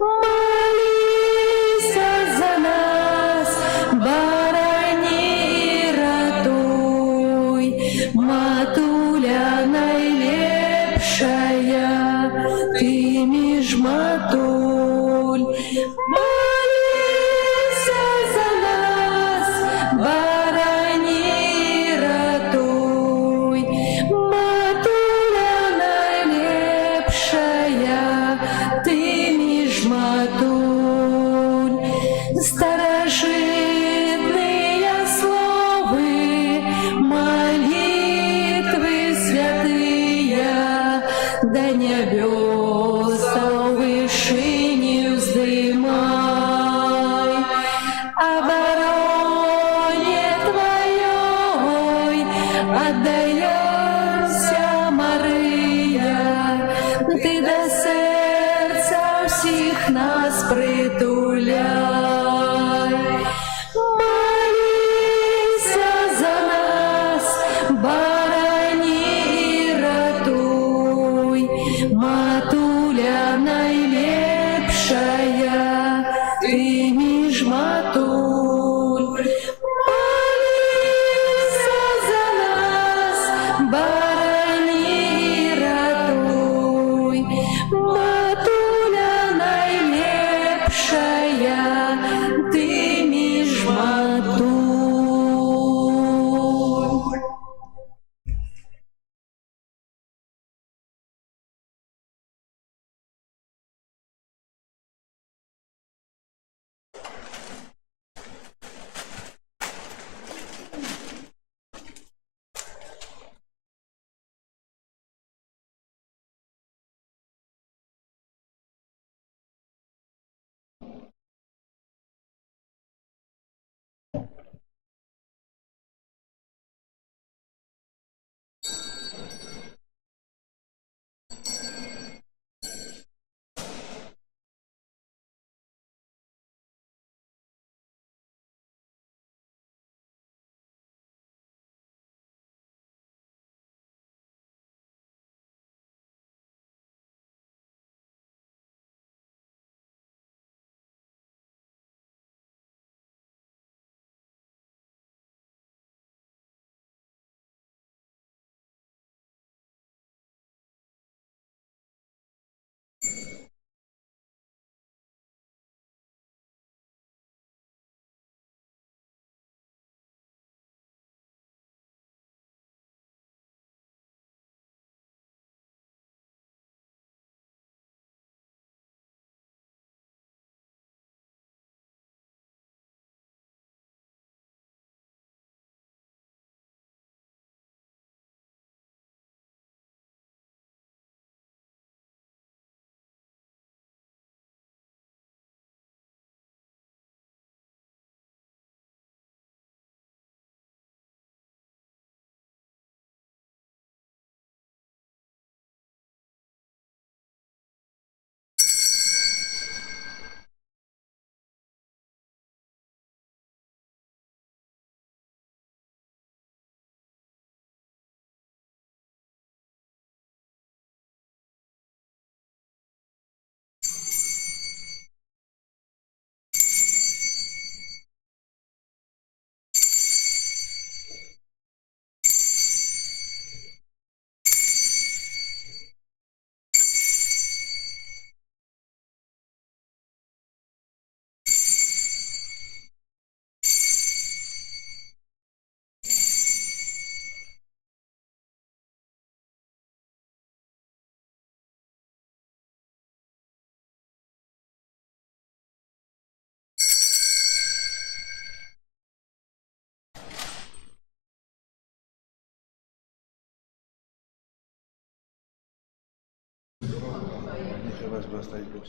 Молися за нас, барани і ратуй, матуля найлепшая, ты між матуль. Молися за нас, барани і ратуй, матуля найлепшая, ты між матуль. Старожитные словы, молитвы святые, до небес вышине вздымай. Обороне Твоей отдаемся, Мария, Ты до сердца всех нас притуляй. Молися за нас, барани и ратуй, матуля найлепшая, ты між матуль. Молися за нас, барани і ратуй, матуля найлепшая, Хай вас благословить Бог.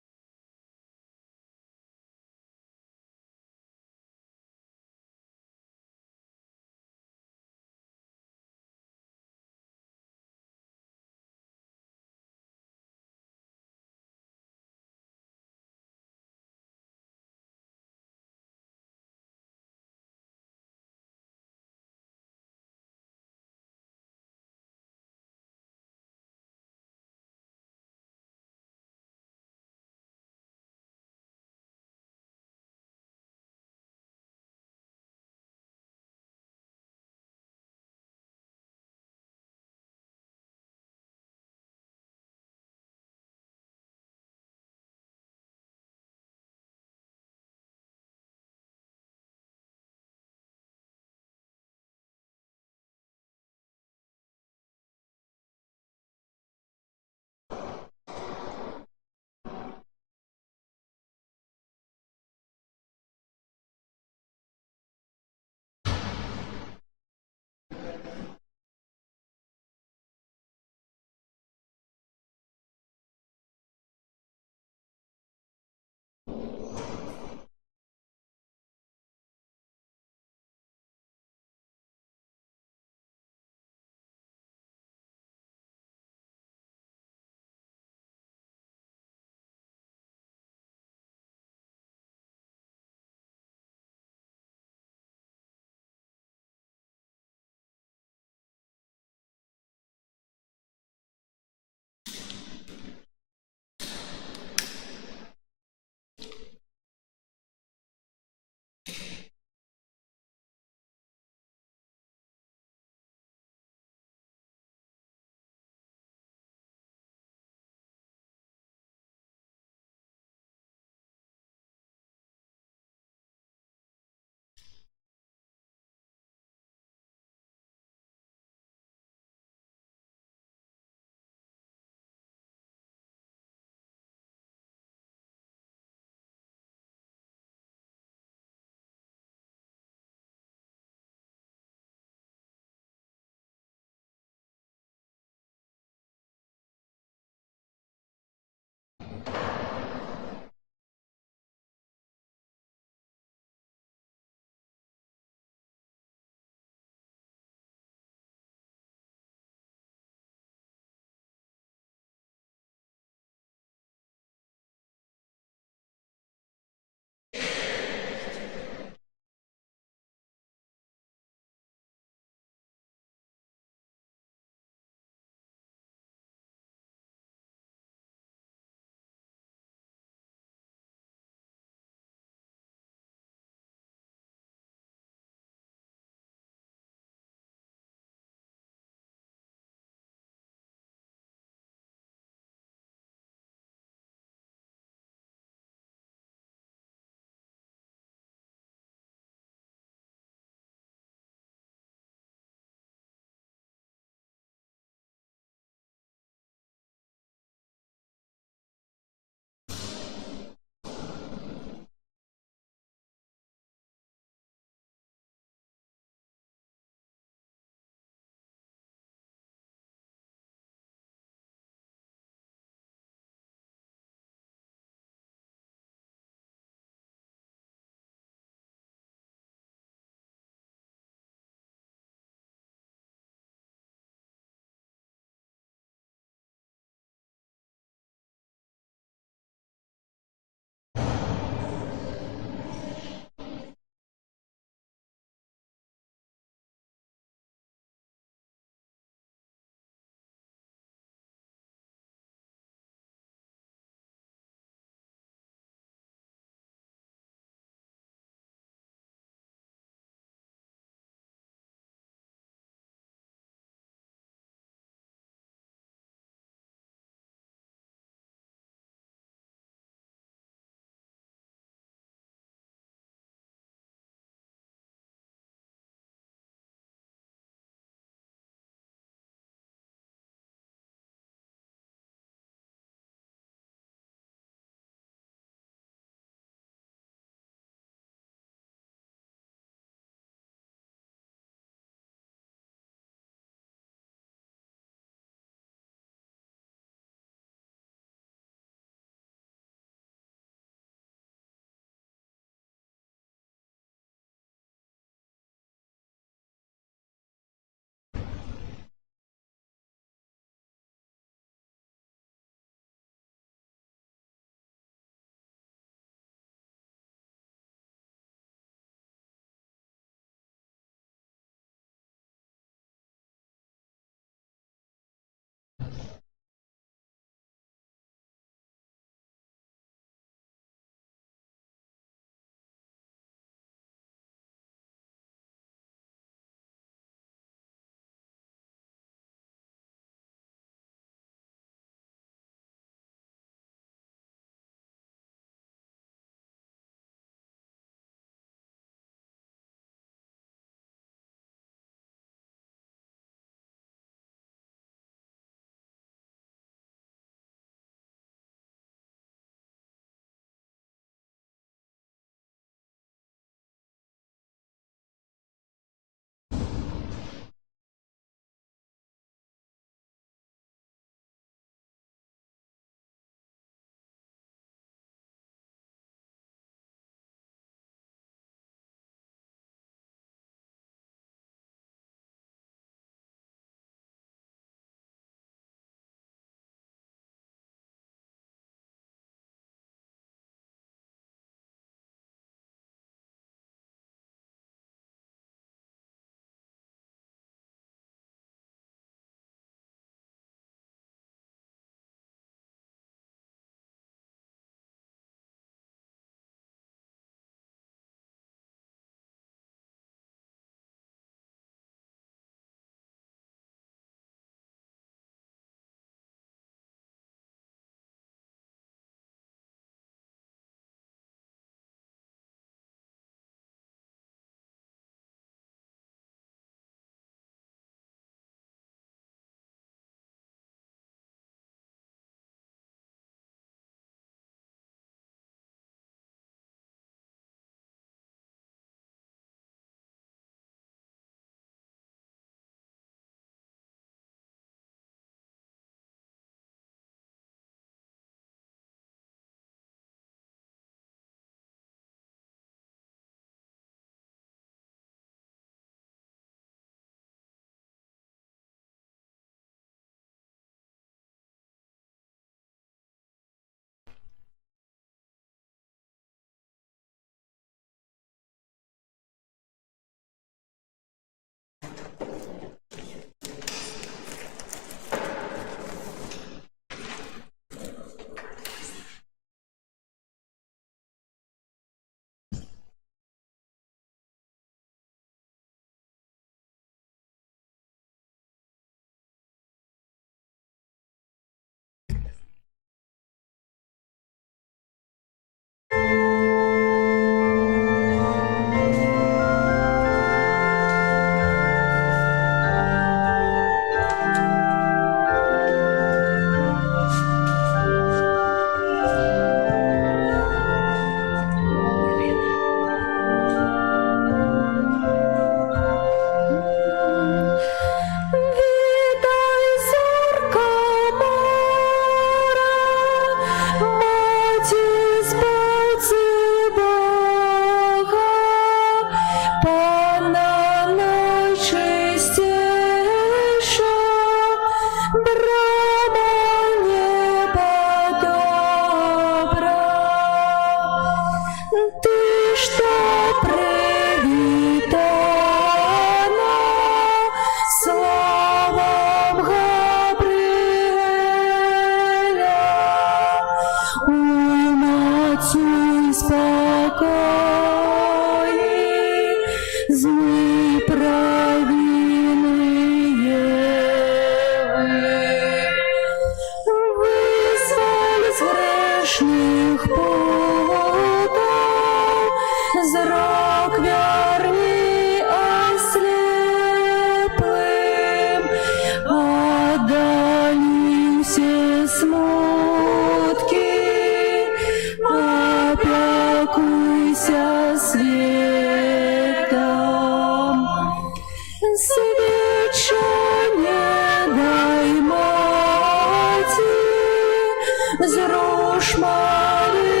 зрушь молитвой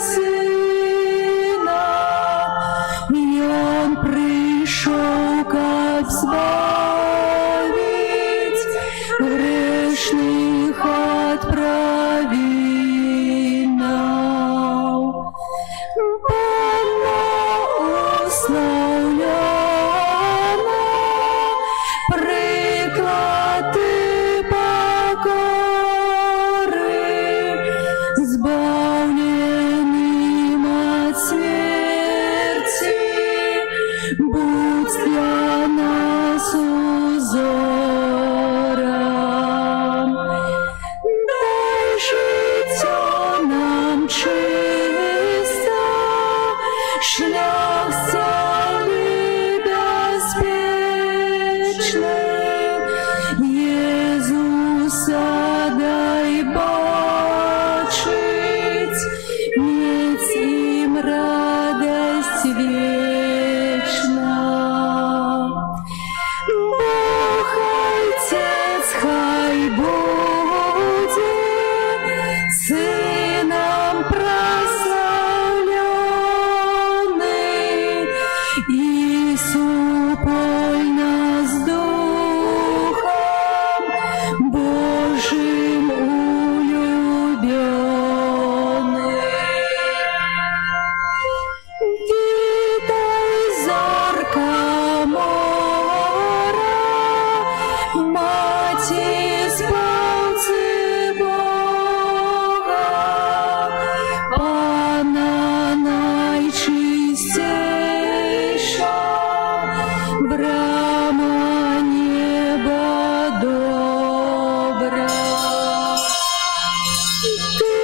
Сына, и Он пришел, как избавить грешных от провинов. Благословлена приклад и покоры, избавленным от смерти, будь для нас узором. Дай життя нам чисто, шлях стяли безпечный. Иисуса дай бачить, мець им радость вечна. Бог Отец хай будет Сыном прославленный, и суполь нас Духом Божьим улюбленный. Вітай зорка мора, маті спалці Бога, Пана найчистейша, брама неба добра. Ты,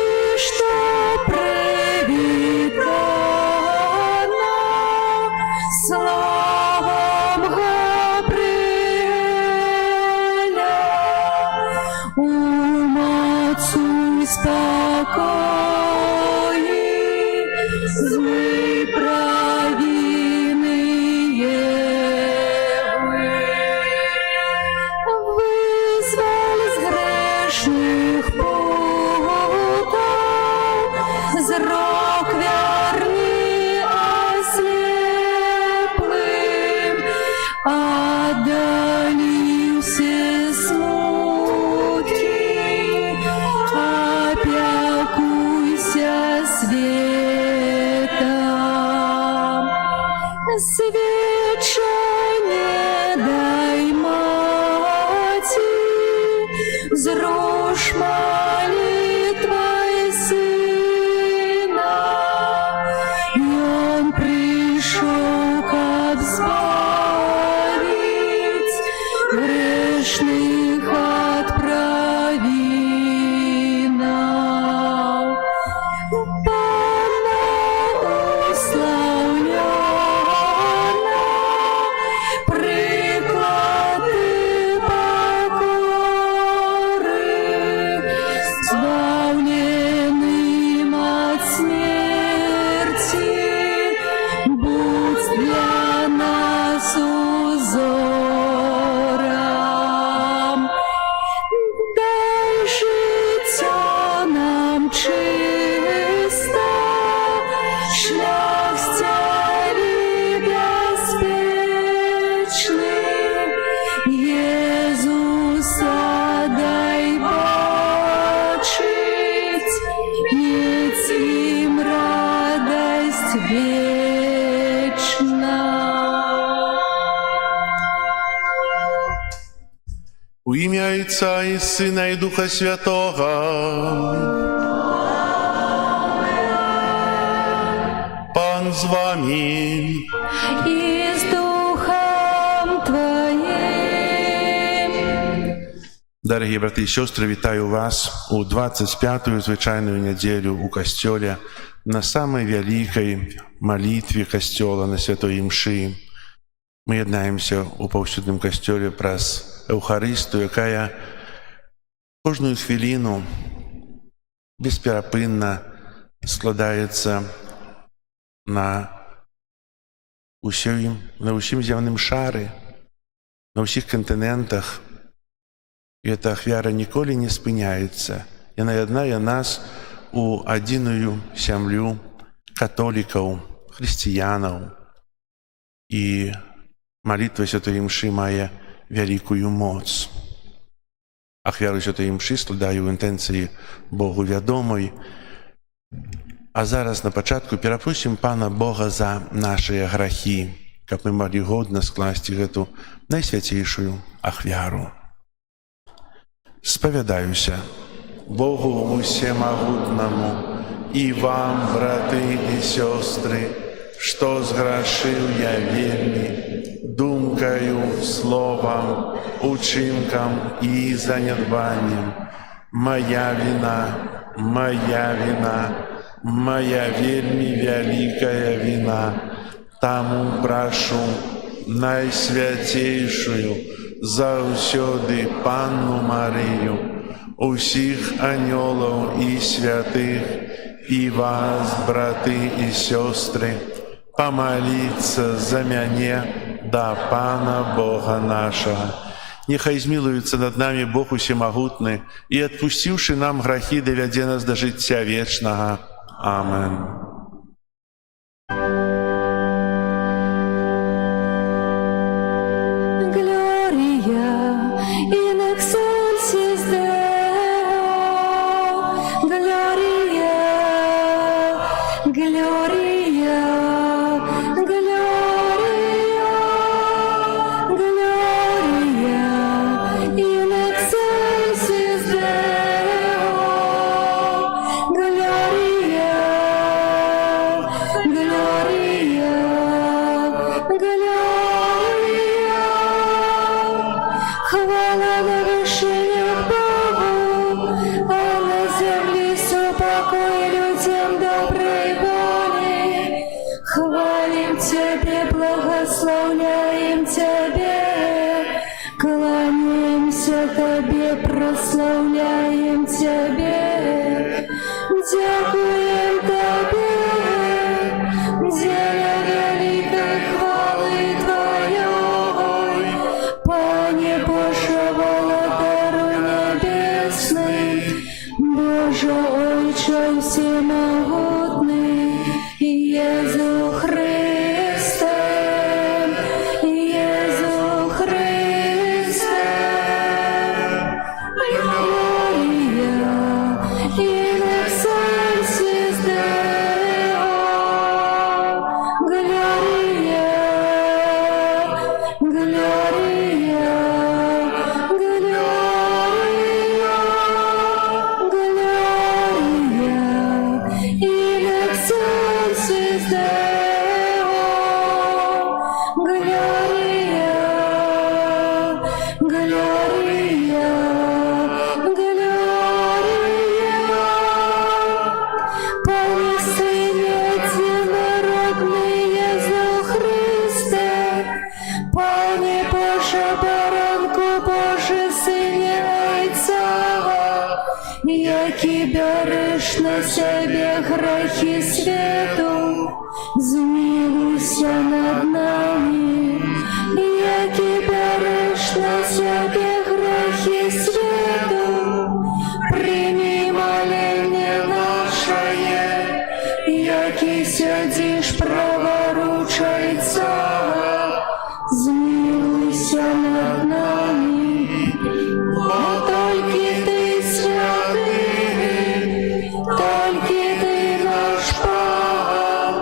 что привітана словом Габриеля, умацуй спокої, злий провини Єви. Визволь з грешних путов, з рук верни ослеплым, отдали все смутки, опекуйся светом. Свечение дай мати, зрушь молитвой Сына, и Он пришел, как избавить грешных от провинов. Благословлена приклад и покоры, избавленным от смерти, будь для нас узором. Дай життя нам чисто, шлях стяли безпечный. Иисуса дай бачить, мець им радость вечна. У ім'я Отця і Сина і Духа Святого. Пан з вами. И с Духом Твоим. Дорогі брати і сестри, вітаю вас у 25-ю звичайную неделю у Костеле на самой великой молитве Костела на Святой Мши. Мы єднаємося у повсюдному Костеле праз Евхаристію, яка кожную хвилину безперепинно складається на усім земним шарі, на усіх континентах. І ця ахвяра ніколи не спиняється, яна яднае нас у адзіную сям'ю католікаў, хрысціянаў. І малітва святой імшы мае вялікую моц. Ахвяру святой імшы складаю ў інтэнцыі Богу вядомай. А зараз на пачатку перапросім Пана Бога за нашыя грахі, каб мы маглі годна скласці гэту найсвяцейшую ахвяру. Спавядаюся Богу усемагутнаму і вам, браты і сёстры, што зграшыў я вельмі думкаю, словам, учынкам і занядбаннем. Моя віна, моя вельмі вялікая віна. Таму прашу найсвяцейшую заўсёды Панну Марыю, усіх анёлаў і святых, і вас, браты і сёстры, помолиться за мяне да Пана Бога нашага. Нехай змілуецца над намі Бог усемагутны і, адпусціўшы нам грахі, давядзе нас да жыцця вечнага. Амен. Хвала на вершинах Богу, а на землі супокой людям доброй воли. Хвалим Тебе, благословляем Тебе, кланяемся Тебе, прославляем Тебе, дякуем Тебе, деля великой хвалы Твоей, Пане Боже, Володару небесный, Боже, Отче всемогутный, Иисус Христе, Иисус Христе. Глория in excelsis Deo, Gloria, Gloria, in excelsis Deo, Gloria, Gloria, Понесение единородный Иисус Христе, Пане Боже, баранку Боже, Сине Отця, які береш на себе грехи світу, змилуйся над нами, які береш на себе грехи світу, прийми моління нашее, які сидиш праворучайца, змилуйся над нами, бо тільки Ти святий, тільки Ти наш Пан,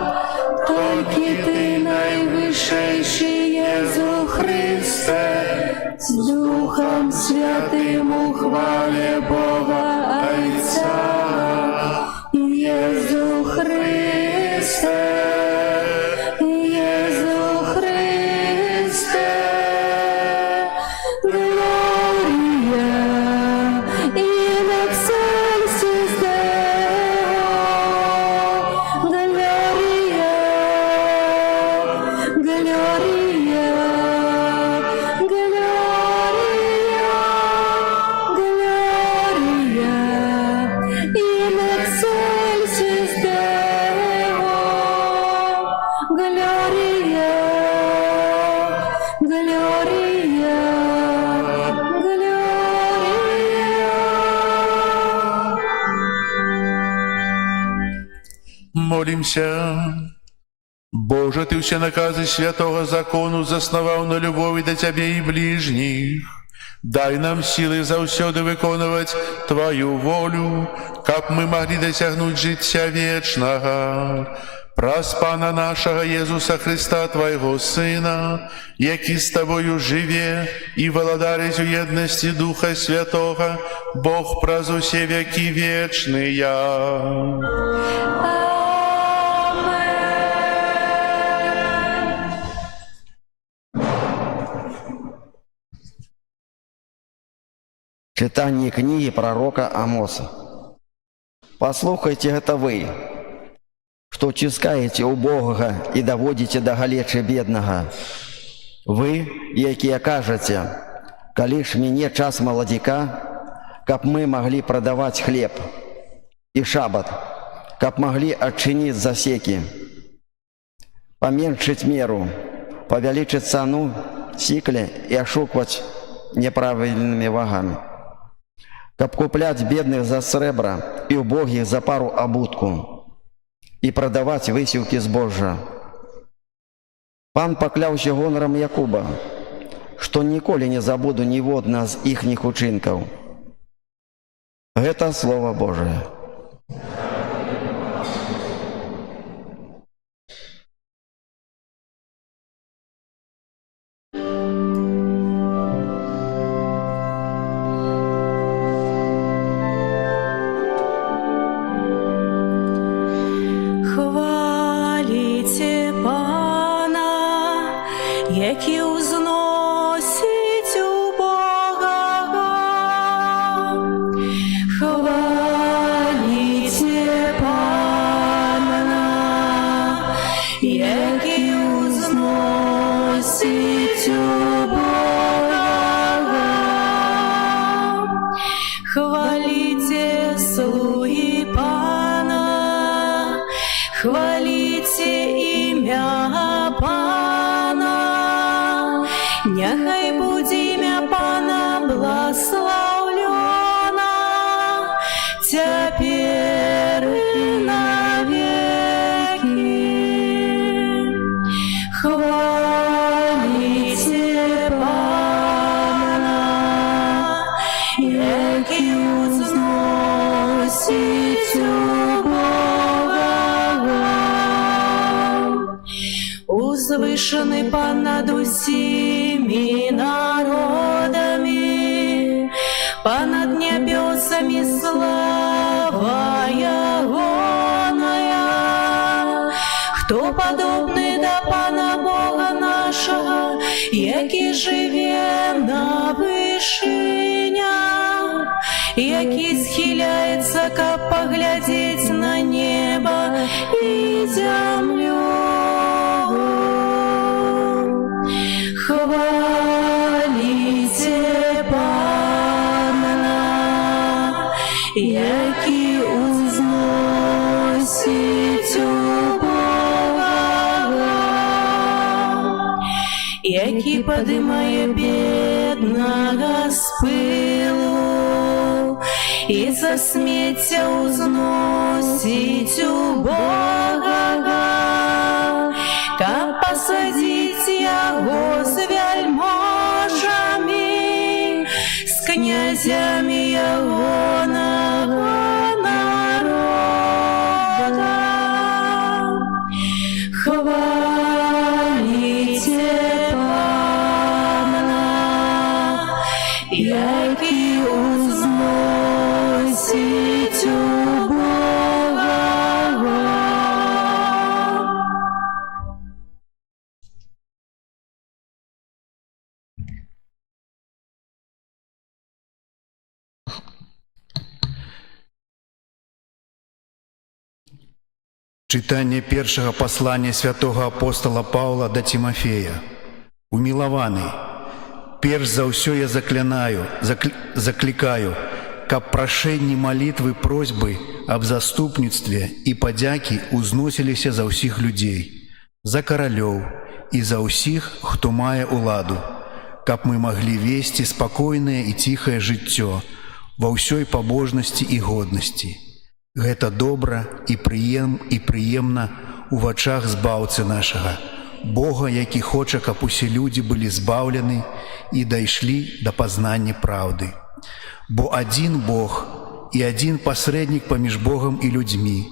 тільки Ти найвищий Єсус Христе, з Духом Святим у хвалі Бога Отця. Єсус Христе, Єсус Христе, Gloria in excelsis Deo, Gloria, Gloria, Gloria, Gloria. помолимся. Боже, Ты все наказы святого закону заснував на любові до Тебе і ближніх. Дай нам сили заўсёды выконваць Твою волю, каб мы могли досягнуть життя вечного. Праз Пана нашего Езуса Христа, Твоего Сына, який з Тобою живе і володарить у єдності Духа Святого, Бог праз усе веки вечные. Читание книги пророка Амоса. «Послухайте это вы, что чискаете убогого и доводите до галечы бедного. Вы, якія кажете, калі ж мне час маладзіка, каб мы могли продавать хлеб, и шаббат, каб могли отчинить засеки, поменьшить меру, повеличить цену сикле и ошукивать неправильными вагами, каб куплять бедных за сребра и убогих за пару обутку, и продавать высілки збожжа. Пан пакляўся гонарам Якуба, што ніколі не забуду ніводна з іхніх учынкаў». Гэта Слово Божие. Хваліце Пана, які узносить убогого. Хваліце Пана, які узносить убогого. Хваліте слуги Пана, хваліце ім'я Пана. Няхай будзе ім'я Пана благословлено цяпер і навеки. Хваліце Пана, які узносить убогого. Узвышений Пан над усіми народами, понад небесами слава Ягоная. Хто подобний до Пана Бога нашого, який живе на вишинях, який схиляється, каб поглядеть на небо і землю. Хваліте Пана, який узносить убогого, який подимає бідного з пилу і за сміття узносить убогого, каб посадить його з вельможами, з князями його народа. Хваліте Пана, який узносить убогого. Читание першага послания святого апостола Павла до Тимофея. Умилованы, перш за ўсё я закликаю, каб прошенні молитвы, просьбы об заступництве и подяки узносилися за ўсіх людей, за королев и за ўсіх, хто мае уладу, каб мы могли вести спокойное и тихое жыццё во ўсёй побожности и годности. Гэта добра і прыемна у вачах збаўцы нашага, Бога, які хоча, каб усе людзі былі збаўлены і дайшлі да пазнання праўды. Бо адзін Бог і адзін пасрэднік паміж Богам і людзьмі,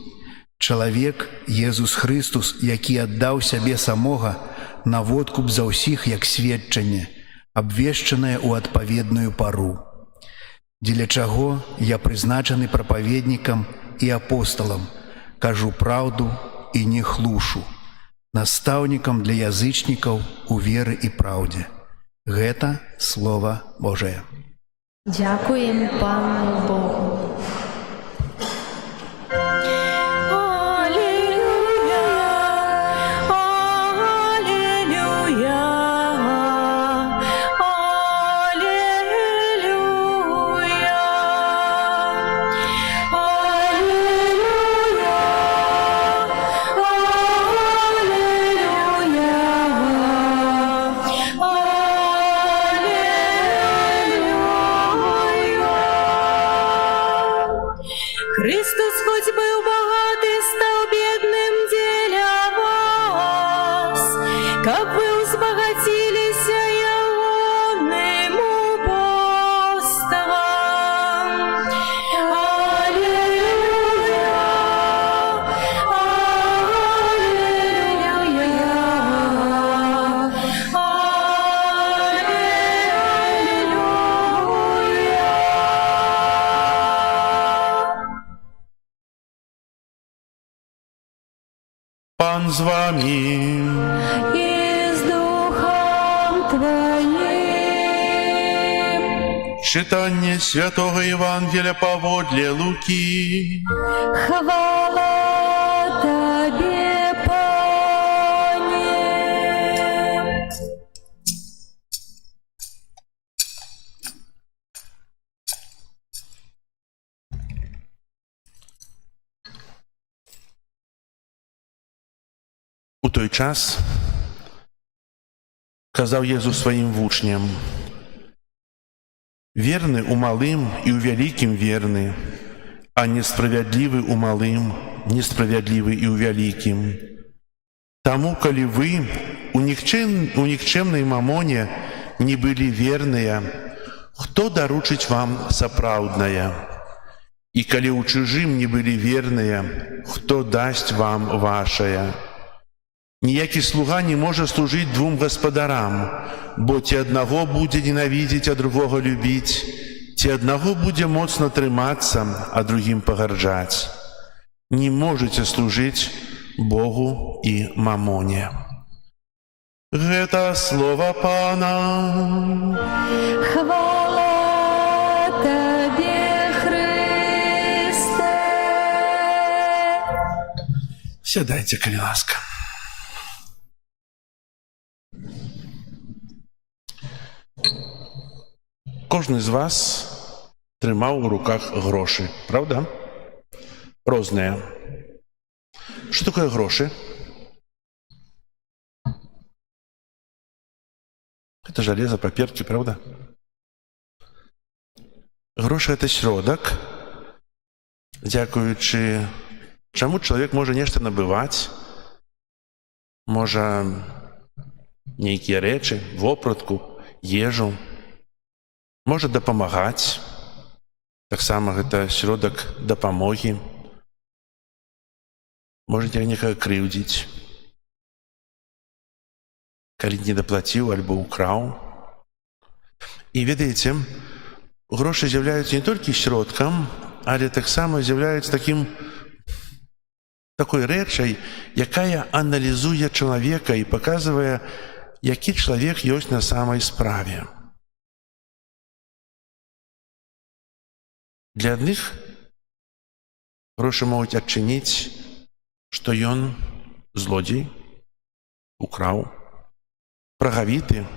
чалавек Езус Хрыстус, які аддаў сябе самога на водкуп за ўсіх як сведчанне, абвешчанае ў адпаведную пару. Дзеля чаго я прызначаны прапаведнікам і апосталам, кажу праўду і не хлушу, настаўнікам для язычнікаў у веры і праўдзе. Гэта Слова Божае. Дякуємо Пану Богу. Христос хоть был богатый, стал бедным для вас, как вы узбогатились ягоным апостолом. Аллилуйя, Пан з вами. и с духом твоим. Читання Святого Євангелія поводле Луки. Хвала Тебе, Пане. У той час казав Єзус своїм вучням: «Вірний у малим і у великим вірний, а несправедливий у малим, несправедливий і у великим. Тому, коли ви у нікчемній мамоні не були вірні, хто доручить вам сапраўднае? І коли у чужим не були вірні, хто дасть вам вашее? Ніякі слуга не може служити двом господарам, бо ті одного буде ненавидіти, а другого любити, ті одного буде моцно триматися, а другим погарджати. Не можете служити Богу і мамоні». Гэта слово Пана. Хвала Тебе, Христе. Сядайте, коли ласка. Кожен з вас тримав у руках гроші, правда? Розне. Що таке гроші? Это железо, паперки, правда? Гроші – это środок, дякуючи чому чоловік може нешта набивати, може нейкія речі, вопратку, ежу, може дапамагаць. Таксама гэта środок дапамогі. Можете некага крыўдзіць, калі не даплаціў альбо украў. І ведаеце, грошы з'яўляюцца не толькі środкам, але таксама з'яўляюцца такой рэчай, якая аналізуе чалавека і паказвае, які чалавек ёсць на самай справе. Для адных грошы могуць адчыніць, што ён злодзей, украў, прагавіты,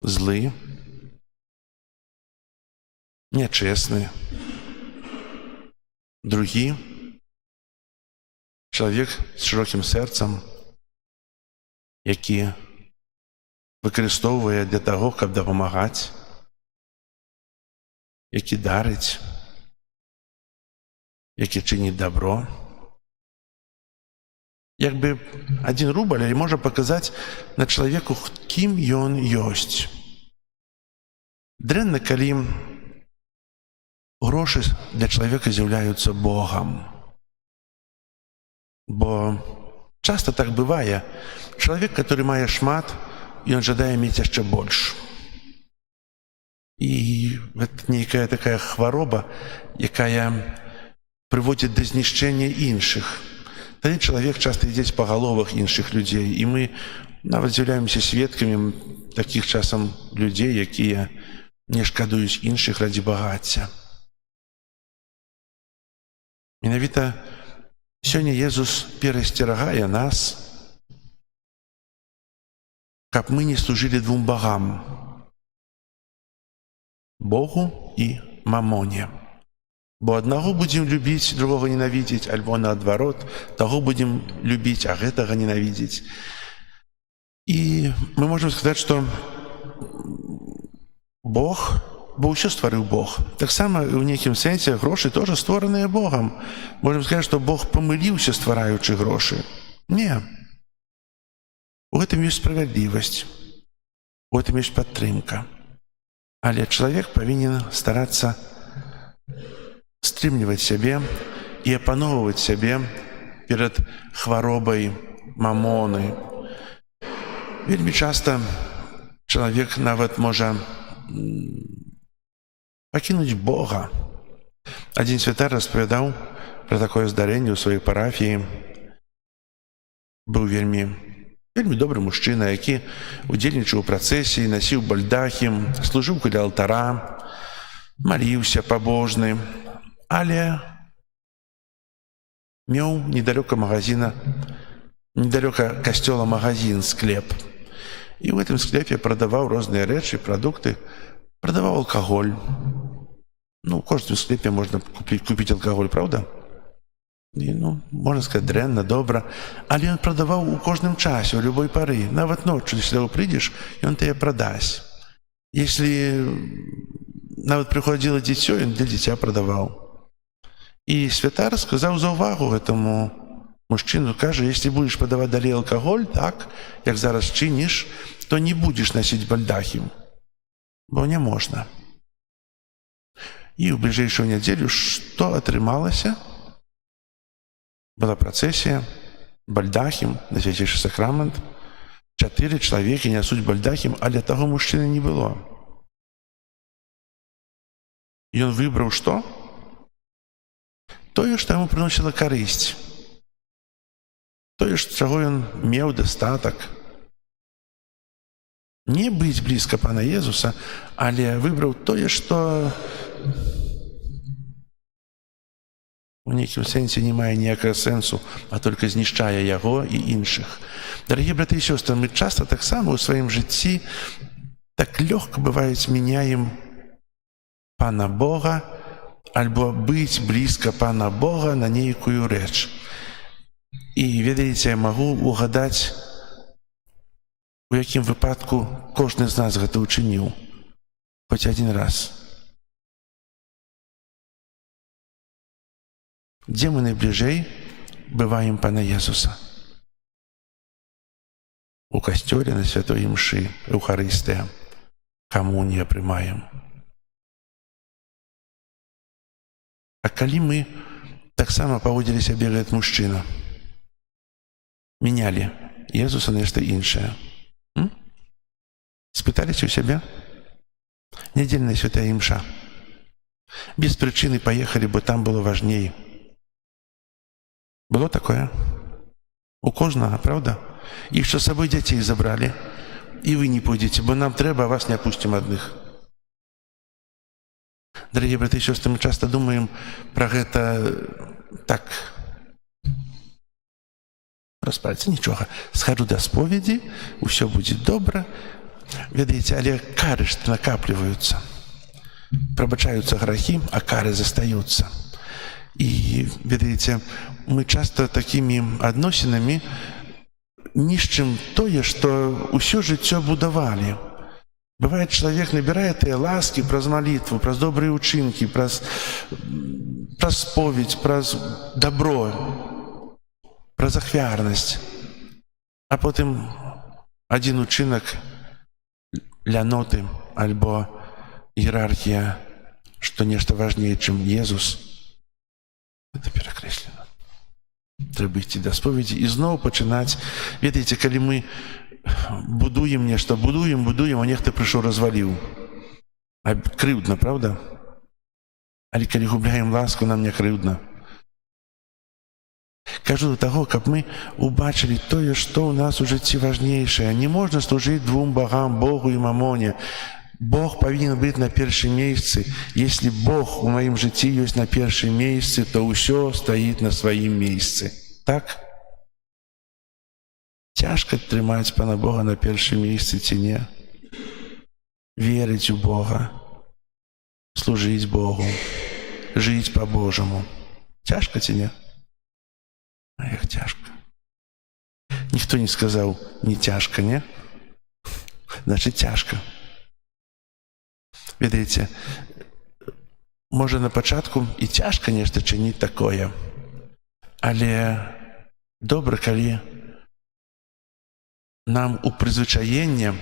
злы, нячэсны. Другі чалавек з шырокім сэрцам, які выкарыстоўвае для таго, каб дапамагаць, які дарыць, які чыніць добро. Як бы 1 рубль можа паказаць на чалавеку, кім ён ёсць. Дрэнна, калі грошы для чалавека з'яўляюцца Богам. Бо часта так бывае. Чалавек, который мае шмат, ён жадае мець яшчэ больш. І гэта нейкая такая хвароба, якая прыводзіць да знішчэння іншых. Тады чалавек часта ідзе па галовах іншых людзей, і мы нават з'яўляемся сведкамі такіх часам людзей, якія не шкадуюць іншых раді багацця. Менавіта сёння Езус перасцерагае нас, каб мы не служылі 2 багам – Богу і мамоне. Бо аднаго будзем любіць, другога ненавідзець, альбо наадварот, таго будзем любіць, а гэтага ненавідзець. І мы можам сказаць, што Бог, бо ўсё стварыў Бог. Таксама ў нейкім сэнсе грошы тоже створаныя Богам. Можам сказаць, што Бог памыліўся, ствараючы грошы. Не. У гэтым ёсць справядлівасць, у гэтым ёсць падтрымка. Але чалавек павінен старацца стрымліваць сябе і апаноўваць сябе перад хваробай мамоны. Вельмі часта чалавек нават можа пакінуць Бога. Адзін святар распавядаў пра такое здарэнне ў сваёй парафіі. Быў вельмі добры мужчына, які удзельнічаў у працэсіі, насіў бальдахі, служыў каля алтара, маліўся пабожны, але меў недалёка касцёла магазин, склеп. І ў гэтым склепе прадаваў розныя рэчы, прадукты, прадаваў алкаголь. У кожным склепе можна купіць алкаголь, правда? І, можна сказаць, дрэнна, добра. Але ён прадаваў у кожным часе, у любой пары. Нават ноччу, если прыйдзеш, ён тебе прадасць. Если нават прыходзіла дзіцё, ён для дзіця прадаваў. І святар сказаў за ўвагу гэтаму мужчыну, кажа, если будешь прадаваць далей алкаголь, так, як зараз чыніш, то не будзеш насіць бальдахі, бо не можна. І ў бліжэйшую нядзелю што атрымалася? Была працэсія, бальдахім, на свяцейшы сакрамент. 4 чалавекі нясуць бальдахім, але таго мужчыны не было. Ён выбраў што? Тое, што яму прыносіла карысць. Тое, чаго ён меў дастатак. Не быць блізка пана Езуса, але выбраў тое, што у нейкім сэнсе не мае ніякага сэнсу, а толькі знішчае яго і іншых. Дарагія браты і сёстры, мы часта таксама ў сваім жыцці так лёгка бываюць мяняем пана Бога альбо быць блізка пана Бога на нейкую рэч. І, ведаеце, я магу угадаць, у якім выпадку кожны з нас гэта ўчыніў. Хоць адзін раз. Дзе мы найбліжэй бываем пана Езуса? У касцёле на святой імшы, Эўхарыстыя, камунія прымаем. А калі мы таксама паводзілі сябе гэты мужчына, мінялі Езуса на нешта іншае, спыталіся ў сябе? Нядзельная святая імша. Без прычыны паехалі, бо там было важней. Было такое? У кожнага, правда? І што з сабой дзяцей забралі. І вы не пойдзеце, бо нам трэба, а вас не апусцім адных. Дарагія браты і сёстры, мы часта думаем пра гэта так. Праз пальцы, нічога. Схаджу да споведзі, усё будзе добра. Ведаеце, але кары ж накапліваюцца. Прабачаюцца грахі, а кары застаюцца. І, ведаеце, мы часта такімі адносінамі нішчым тое, што ўсё жыццё будавалі. Бывае, чалавек набірае тыя ласкі праз малітву, праз добрыя ўчынкі, праз пра споведь, пра добро, пра захвярнасць. А потым адзін учынак ляноты альбо іерархія, што нешта важней, чым Езус. Гэта перакрэслена. Трэба ісці да споведзі і зноў пачынаць. Ведаеце, калі мы будуем нешта, будуем, а нехта прыйшоў, разваліў. А крыўдна, правда? Але калі губляем ласку, нам не крыўдна. Кажу да таго, каб мы убачылі тое, што ў нас у жыцці важнейшае. Не можна служыць двум богам, Богу і мамоне. Бог павінен быць на першым месцы. Если Бог у маім жыцці ёсць на першым месцы, то ўсё стаіць на сваім месцы. Так? Цяжка трымаць Пана Бога на першым месцы ці не? Верыць у Бога, служыць Богу, жыць па-божаму. Цяжка ці не? А як цяжка. Ніхто не сказаў, не цяжка, не? Значыць, цяжка. Ведаеце, можа на пачатку і цяжка нешта чыніць такое, але добра, калі нам у прызвычаенне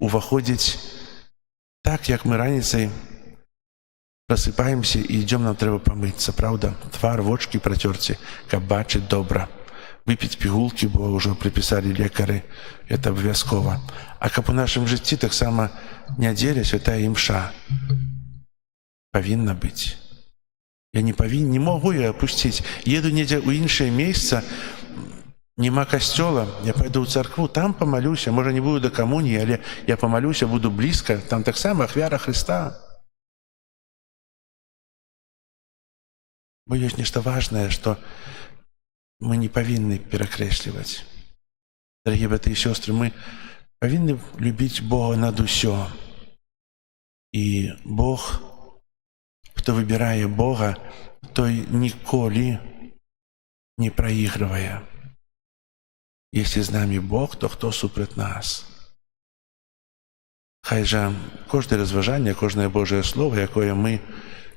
уваходзіць так, як мы раніцай просыпаемся і ідём, нам трэба памыцца, правда? Твар, вочкі працёрці, каб бачыць добра. Выпіць пігулкі, бо ўжо прыпісалі лекары, это абавязкова. А каб у нашым жыцці таксама нядзеля, святая імша павінна быць. Я не могу ее опусціць. Еду недзе ў іншае месца, нема касцёла, я пойду ў царкву, там памалюся, можа не буду да камуніі, але я памалюся, буду блізка, там таксама ахвяра Хрыста. Бо ёсць нешта важнае, што мы не павінны перакрэсліваць. Дарагія браты і сёстры, мы павінны любіць Бога над усё. І Бог, хто выбірае Бога, той ніколі не праігрывае. Если з намі Бог, то хто супраць нас? Хай жа кожнае разважанне, кожнае Божае Слово, якое мы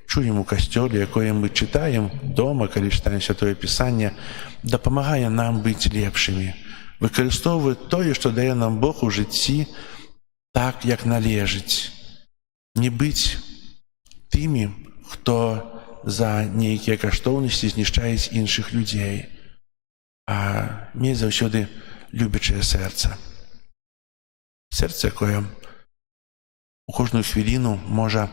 чуем у касцёле, якое мы чытаем дома, калі чытаем Святое Пісанне, дапамагае нам быць лепшымі, выкарыстоўваць тое, што дае нам Бог у жыцці так, як належыць. Не быць тымі, хто за нейкія каштоўнасці знішчаюць іншых людзей, а мець заўсёды любячае сэрца. Сэрца, якое у кожную хвіліну можа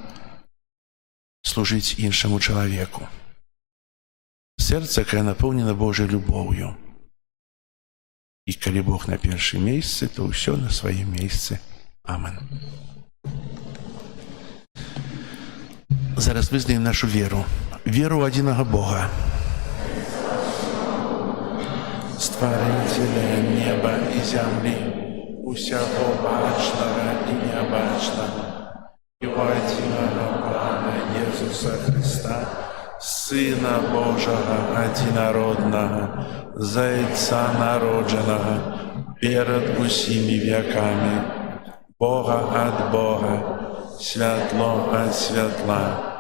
служыць іншаму чалавеку. Сэрца, якое напоўнена Божай любоўю. І калі Бог на першым месцы, то ўсё на сваім месцы. Амен. Зараз вызнаем нашу веру. Веру ў адзінага Бога. Стварыцеля неба і зямлі, усяго бачнага і нябачнага, і ў адзінага Пана Езуса Хрыста, Сына Божага адзінароднага, Зайца народжанага, перад усімі вякамі, Бога ад Бога, святло ад святла,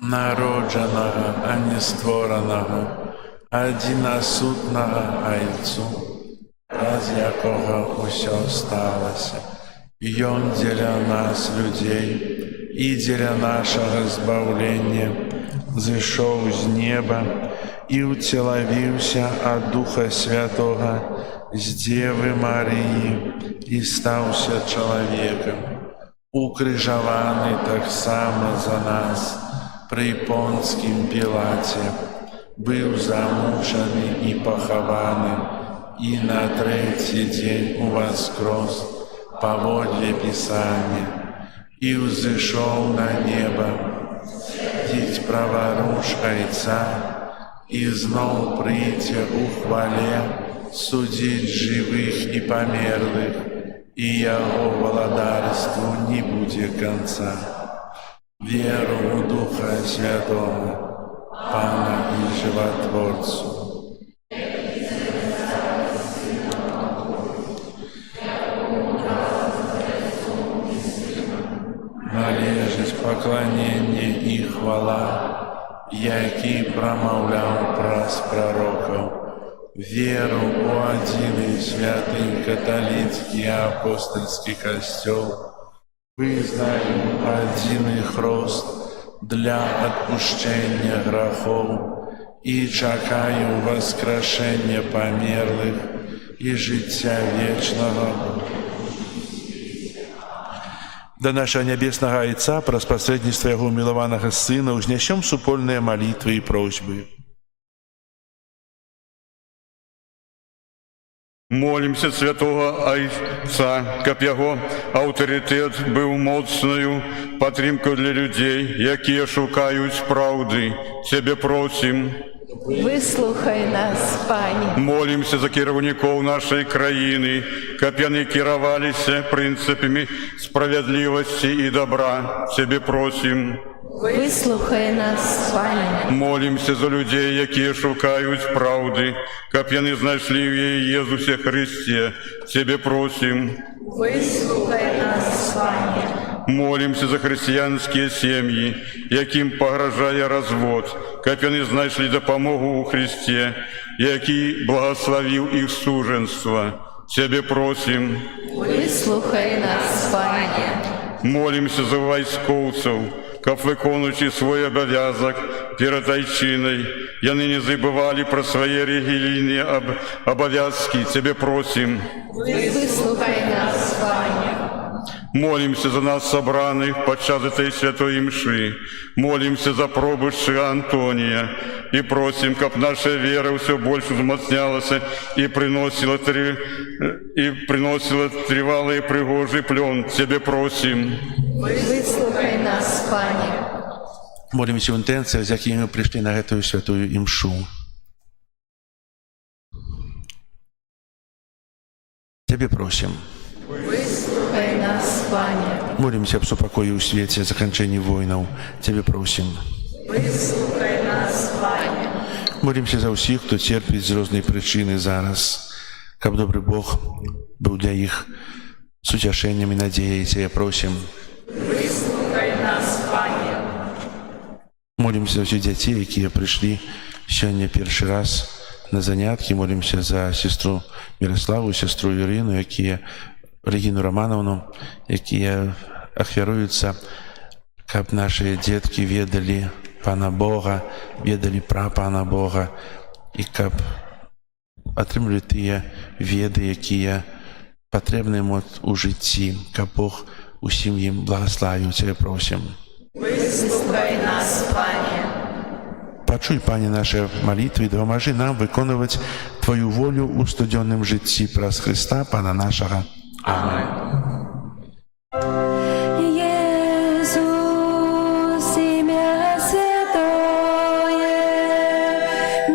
народжанага, а не створанага, адзінасутнага Айцу, праз якога ўсё сталася. Ён дзеля нас, людзей, і дзеля нашага збаўлення зышоў з неба і ўцелавіўся ад Духа Святога з Дзевы Марыі і стаўся чалавекам, укрыжаваны таксама за нас пры Понцкім Пілаце, быў замучаны і пахаваны, і на трэці дзень уваскрос паводле Пісання, і ўзышоў на неба, сядзіць праваруч Айца, і зноў прыйдзе ў хвале судзіць жывых і памерлых, і яго валадарству не будзе канца. Веру ў Духа Святого, Пана і Жыватворцу. Молитва поклонение и хвала, який промовляв праз пророков, веру у один святый католицкий апостольский костел, признаю один хрост для отпущения грехов и чекаю воскрешения померлых и життя вечного. До нашего Небесного Отца, праз посредничество Его умилованного Сына, узнесем супольные молитвы и просьбы. Молимся святого Отца, каб яго аўтарытэт быў моцнаю падтрымкаю для людзей, якія шукаюць праўды. Цябе просім. Выслухай нас, Пане. Молимся за кіраўнікоў нашай краіны, каб яны кіраваліся прынцыпамі справядлівасці і добра. Цябе просім. Выслухай нас, Пане. Молимся за людзей, якія шукаюць праўды, каб яны знайшлі ў яе Езусе Христе. Цябе просім. Выслухай нас, Пане. Молимся за хрысціянскія сем'і, якім пагражае развод, каб яны знайшлі дапамогу ў Христе, які благословіў іх сужэнства. Цябе просім. Выслухай нас, Пане. Молимся за вайскоўцаў, каб выконуючы свой абавязак перад айчынай, яны не забывалі пра свае рэлігійныя абавязкі. Цябе просім. Выслухай нас, Пане. Молимся за нас собраных подчас этой святой мши. Молимся за пробышча Антония и просим, каб наша вера все больше узмацнялась и приносила тривалый и пригожий плен. Тебе просим. Выслухай нас, Пане. Молимся в интенциях, з якими ми прийшли на эту святую имшу. Тебе просим. Выслухай нас, Пане. Молимся об супокоі ў свеце, заканчэнні войнаў. Тебе просим. Выслухай нас, Пане. Молимся за ўсіх, хто церпіць з рознай прычыны зараз, каб добры Бог быў для іх суцяшэннем і надзеяй. Тебе просим. Выслухай нас, Пане. Молимся за ўсіх дзяцей, якія прыйшлі сёння першы раз на заняткі. Молимся за сестру Мирославу, сестру Ірину, Регину Романовну, якія ахвяруюцца, каб наши дзеткі ведалі Пана Бога, ведалі пра Пана Бога, і каб атрымлівалі тыя веды, якія патрэбны ім у жыцці, каб Бог усім ім благаславіў. Цябе просім. Выслухай нас, Пане. Пачуй, Пане, наши молитвы и допоможи нам выконывать Твою волю у студенном житті праз Христа, Пана нашего. Аминь. Иисус, имя святое,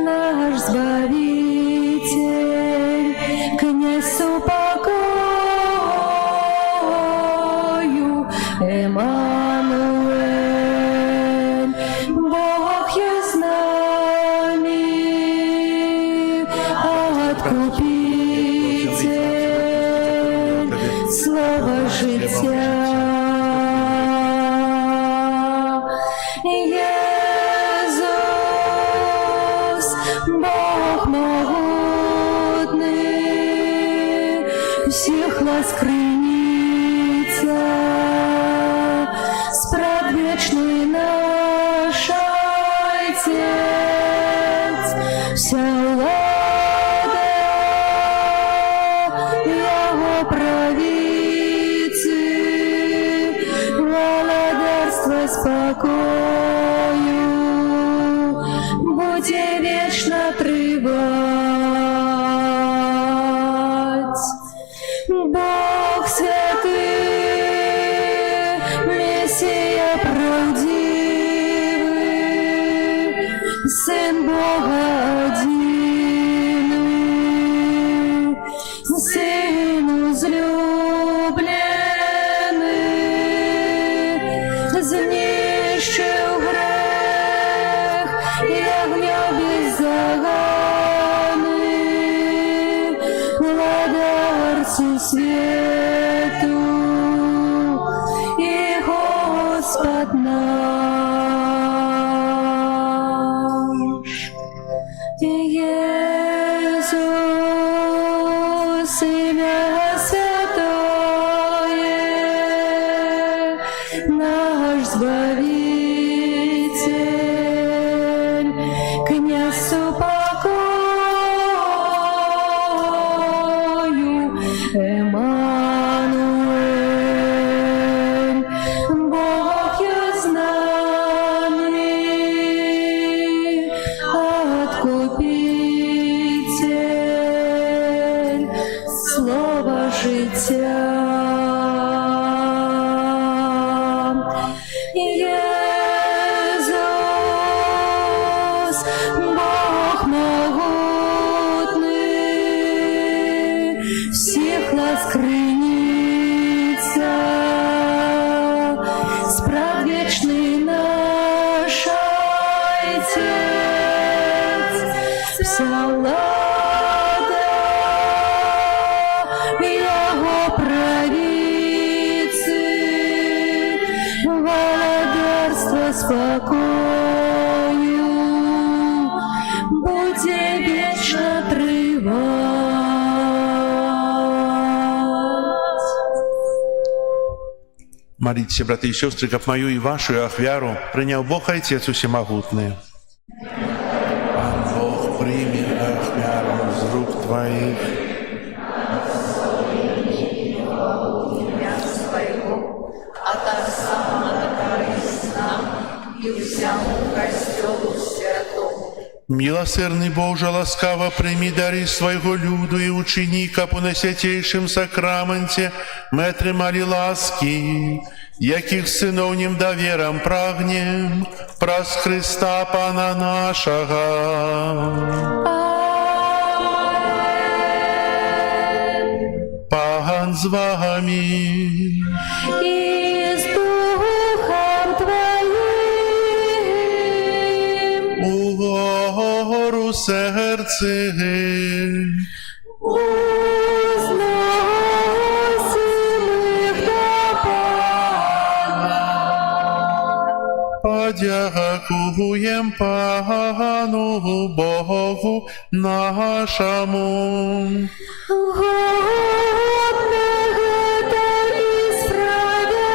наш Збавитель, князь упокою, Эммануэль, Бог есть с нами, Откупитель, Слово життя. Иисус, Бог могутный, всех воскресится, спрадвечный наш Отец, вся влада Его правицы, владарство спокою, буде вечно тривать. Бог святый, Мессия правдивый, Сын Бога одиный, Сын возлюбленный, знищив грех и огнем бездоганный, владарцу свету и Господь наш. Иисус, имя святое, наш Збавитель, князь покою, Эммануэль, Бог есть с нами, Откупитель, слово життя. Иисус, Бог могутный, всех нас крыница, справедливый наш Отец, Псалада, Его правицы, владарство спокою, буде вечно тривать. Моліться, брати і сестри, как мою і вашу ахвяру прийняв Бог Отець Усемогутний. Пан Бог прийме ахвяру з рук Твоїх. а так само на користь нам і всьому костьолу святому. Милосердный Боже, ласкаво прими дары своего люду и учини, как на святейшем сакраменте мы отримали ласки, яких сыновним довером прагнем, прос Христа Пана нашего. Пан з вами. И с Духом Твоим Угору серце. узносимых до Пана. Подякуем Пану Богу нашему. Годного это и справедливо.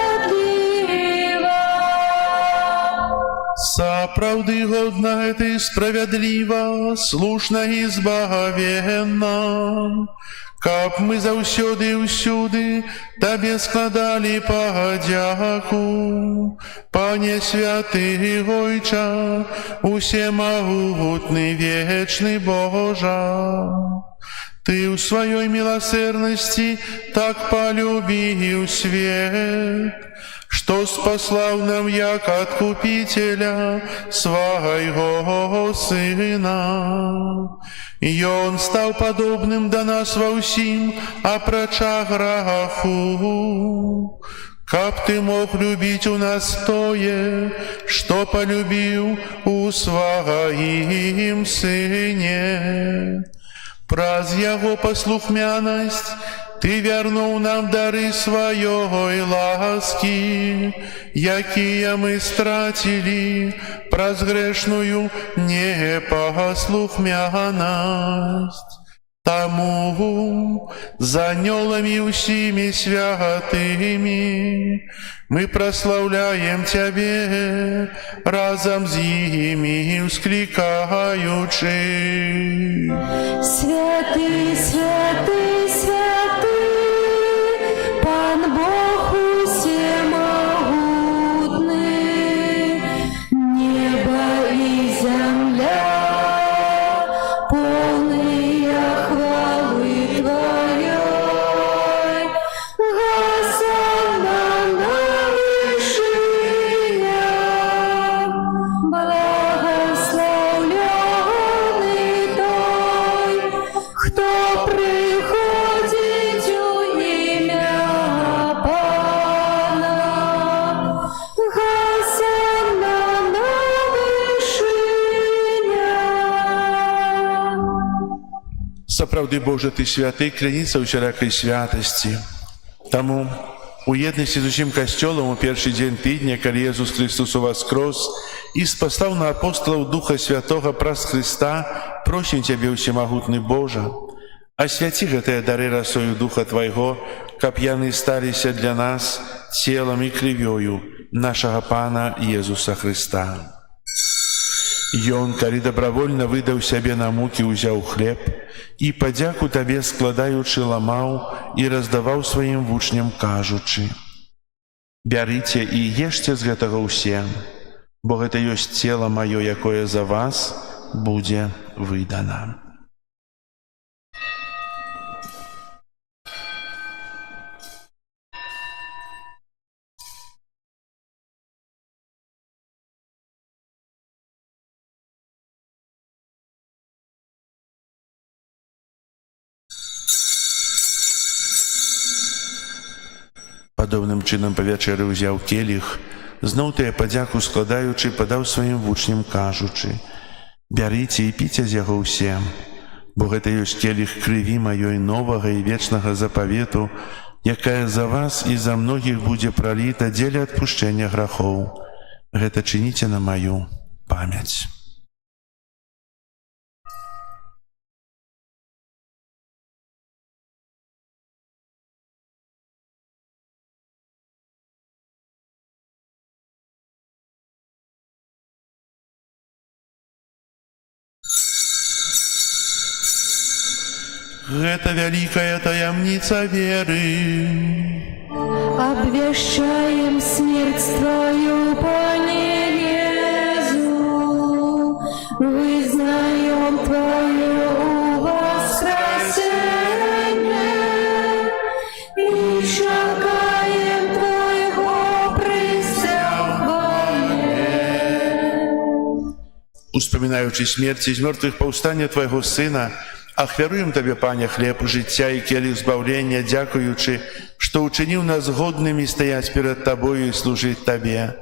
Соправды годно это и справедливо, слушно и збагавенно. Каб мы заўсёды і ўсюды Табе складалі падзяку, Пане святы Ойча, усемагутны вечны Божа. Ты ў сваёй милосердности так полюбил свет, что спаслал нам як Откупителя Своего Сына. И Он стал подобным до нас во всем, опроча граху. Как Ты мог любить у нас тое, что полюбил у Своим Сыне? Праз Его послухмяность Ты вернул нам дары Своей ласки, якие мы стратили праз грешную непослухмяность. Тому за анёлами усими святыми мы прославляем Тебе, разом с ими вскликаючи. Святый, святый, святый, Пан Бог всемогутный, небо и земля, полные хвалы Твоей. Госанна на вышинях, благословленный Той, кто приходит у имя Пана. Госанна на вышинях. Соправди, Боже, Ти святий, кляніться усілякої святості. Тому у єдності з усім костьолом у перший день тижня, коли Ісус Христос воскрес, і спослав на апостолов Духа Святого праз Христа, просим Тебе, всемогутный Боже, освяти гэтыя дары росою Духа Твайго, каб яны сталіся для нас телом і крывёю нашага Пана Езуса Христа. Ён, калі добровольно выдаў сябе на мукі, узяў хлеб і падзяку Табе складаючы ламаў і раздаваў сваім вучням, кажучы: «Бярыце і ешце з гэтага ўсе, бо гэта ёсць цела маё, якое за вас будзе выдана». Падобным чынам па вячэры ўзяў келіх, зноў тыя падзяку складаючы, падаў сваім вучням, кажучы: «Бярыце і піце з яго ўсе, бо гэта ёсць келіх крыві маёй новага і вечнага запавету, якая за вас і за многіх будзе праліта дзеля адпушчэння грахоў. Гэта чыніце на маю памяць». Гэта вялікая таямніца веры. Обвещаем смерть Твою, Пане Иисус, вызнаем Твое воскресение и чекаем Твоего присягания. Успоминаючи смерти из мертвых повстання Твоего Сына, ахвяруем Табе, Пане, хлеб жыцця і келіх збаўлення, дзякуючы, што учыніў нас годнымі стаяць перад Табою і служыць Табе.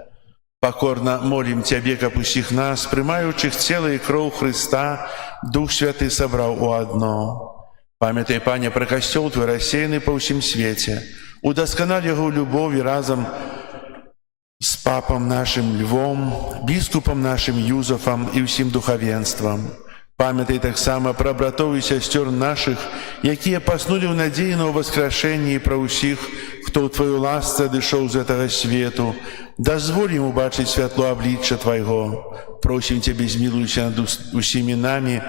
Пакорна молім Цябе, каб усіх нас, прымаючых цела і кроў Хрыста, Дух Святы сабраў у адно. Памятай, Пане, пра касцёл Твой рассеяны па ўсім свеце. Удасканаль яго ў любові разам з папам нашым Львом, біскупам нашым Юзафам і ўсім духавенствам. Памятай таксама пра братоў і сясцёр нашых, якія паснулі ў надзеі на ўваскрашэнні, і пра ўсіх, хто ў Тваю ласцы адышоў з гэтага свету. Дазволь ім убачыць святло аблічча Твайго. Просім Цябе, змілуйся над усімі намі,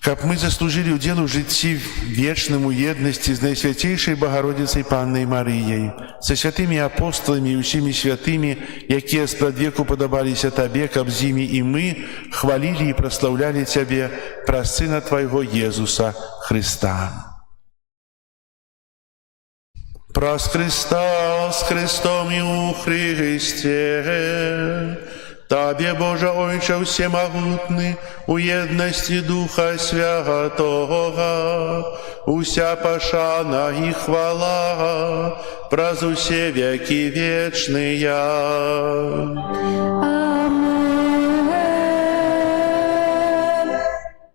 каб мы заслужылі ўдзел у жыцці вечным у еднасці з Найсвяцейшай Багародзіцай Паннай Марыяй, са святымі апостоламі і ўсімі святымі, якія спрадвеку падабаліся Табе, каб з імі і мы хвалілі і праслаўлялі Цябе праз Сына Твайго Езуса Христа. Праз Христа, з Христом і у Христе, Табе, Боже Ойче всемогутный, у едности Духа Святого, уся пошана и хвала, праз усе веки вечные.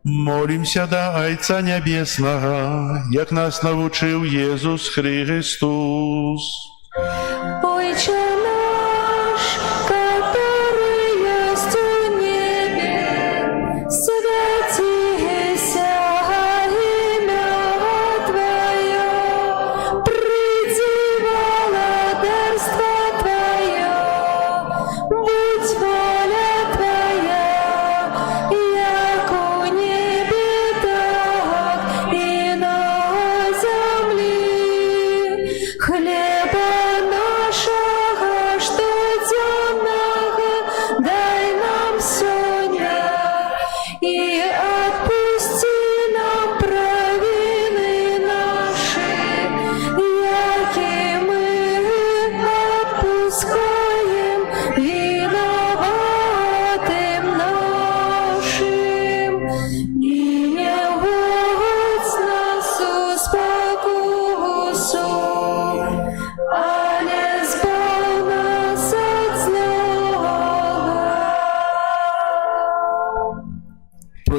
Молимся до Айца Небесного, як нас навучил Иисус Христос. Ойче наш, который есть у небе, святися имя Твое, приди владарство Твое, будь воля Твоя, як у небе, так и на земле. Хлеба нашего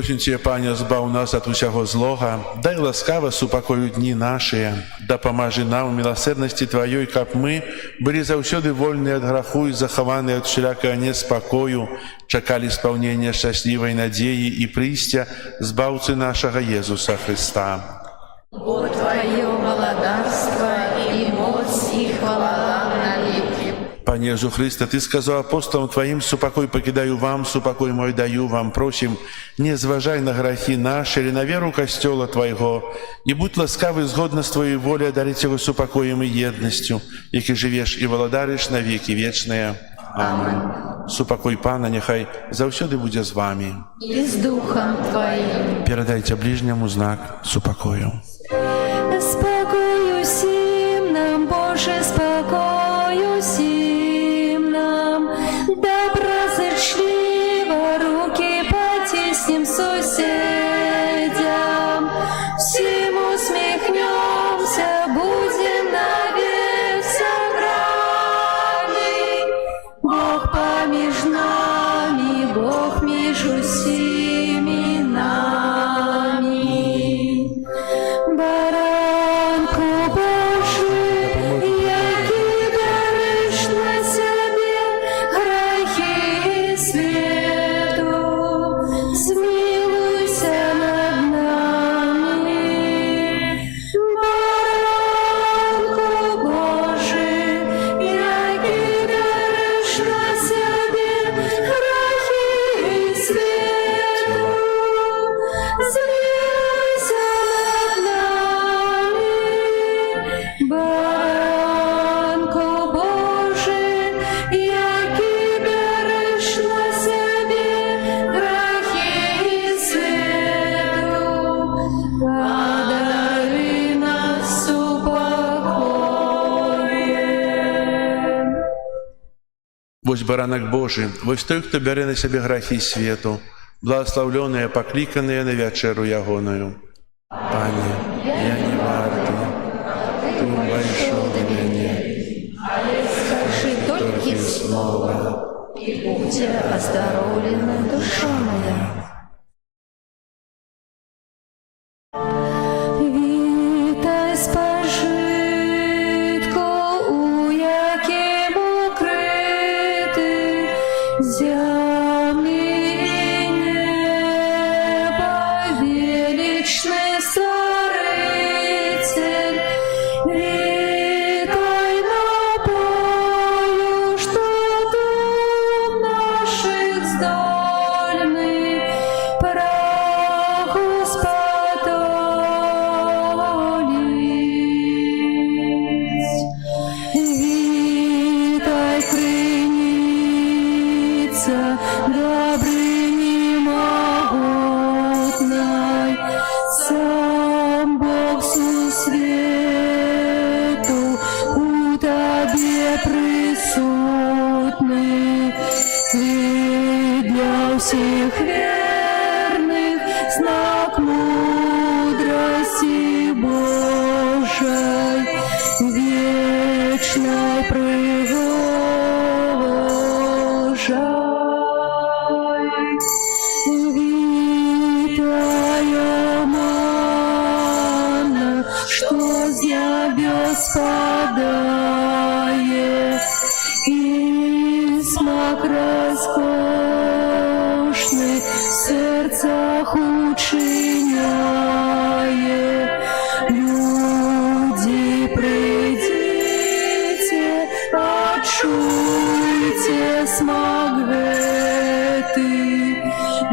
Просім Тебе, Пане, збав нас від усього злога, дай ласкаво супокою дні наші, дапамажи нам у милосердності Твоей, каб ми были заўсёды вольны ад граху і захаваны ад всялякага неспакою, чакали исполнения счастливой надеи и прийстя Збавцы нашего Иисуса Христа. Бо Твое владарство и моц и хвала навеки. Пане Иисус Христе, Ты сказал апостолам Твоим: «Супокой покидаю вам, супокой мой даю вам». Просим, не зважай на грехи наши или на веру Костела Твоего, и будь ласкавый згодно с Твоей волей одарить его супокоем и едностью, яки живешь и владаришь на веки вечные. Аминь. Супокой Пана нехай заўсёды будзе з вами. И с Духом Твоим. Передайте ближнему знак супокою. Спокою всім нам, Боже, спокою всім нам, доброзичливо руки потиснем сусідям, всім усміхнемся, будем навек собраны. Бог поміж нами, Бог між усіми нами. Баранку Божий, який береш на себе грехи світу, змилуйся над нами. Баранку Божий, який береш на себе грехи світу, змилуйся над нами. Баранку Божий, який береш на себе грехи світу, подаруй нас упокоєм. Вось баранок Божий, вось той, хто бере на себе грехи свету, благословленные, покликанные на вечеру ягоною. Пане, я не варты, Ты войшов до меня, Скажи только слово, и будь оздоровлена душа моя. Вітай спожитку, у яким укрити землі і неба, величний Створитель. Вітай напою, що дум наших здольний, праху сподолить. Вітай криниця добрині могутной, сам Бог сусвету у Тебе присутный. Ты для всех верных знак мудрости Божией, вечной пригожей. Витая манна, что с небес падает, и смак роскошный в сердцах учиняет. Люди, придите, отчуйте смак этой,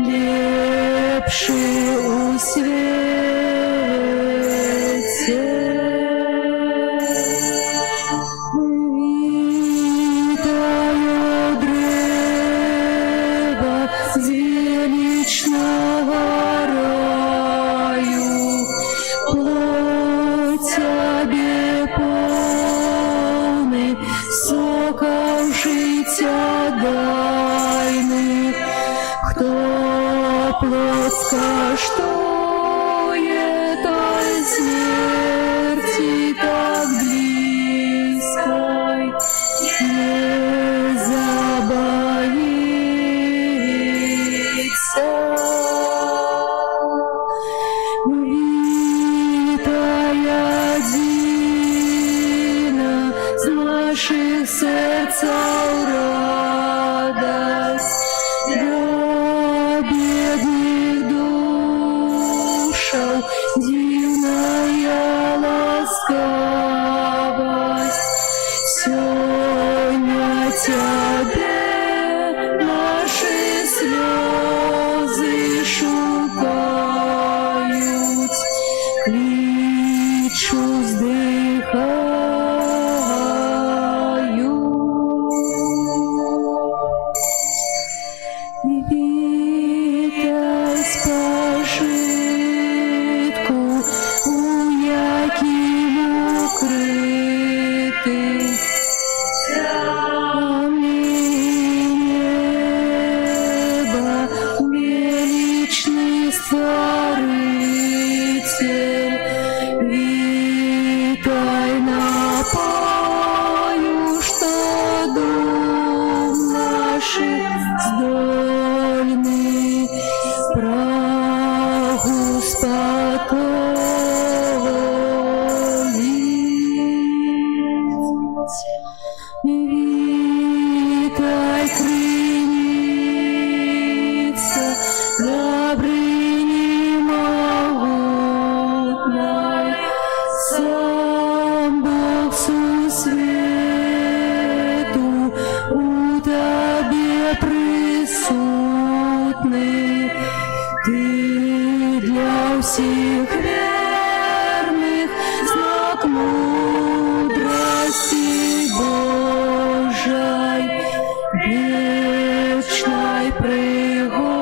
лепший у свете. Витаю древо з величного раю, плоть Тебе полный, соков життя дайных. Кто плоть скоштует, наших серцях радость, для бедных душаў дивная ласкавость. Сёння Тебе наши слезы шукают, кличу, вздыхаю. Вітать пожитку, у якім укрити неба, величный Створитель. Витай напою, что дом наших здольный прагу спокоить. Витай, крыница Добрыни могутной, сам Бог сусвету у Тебе присутный. Ты для всех верных знак мудрости Божьей, вечной пригожей.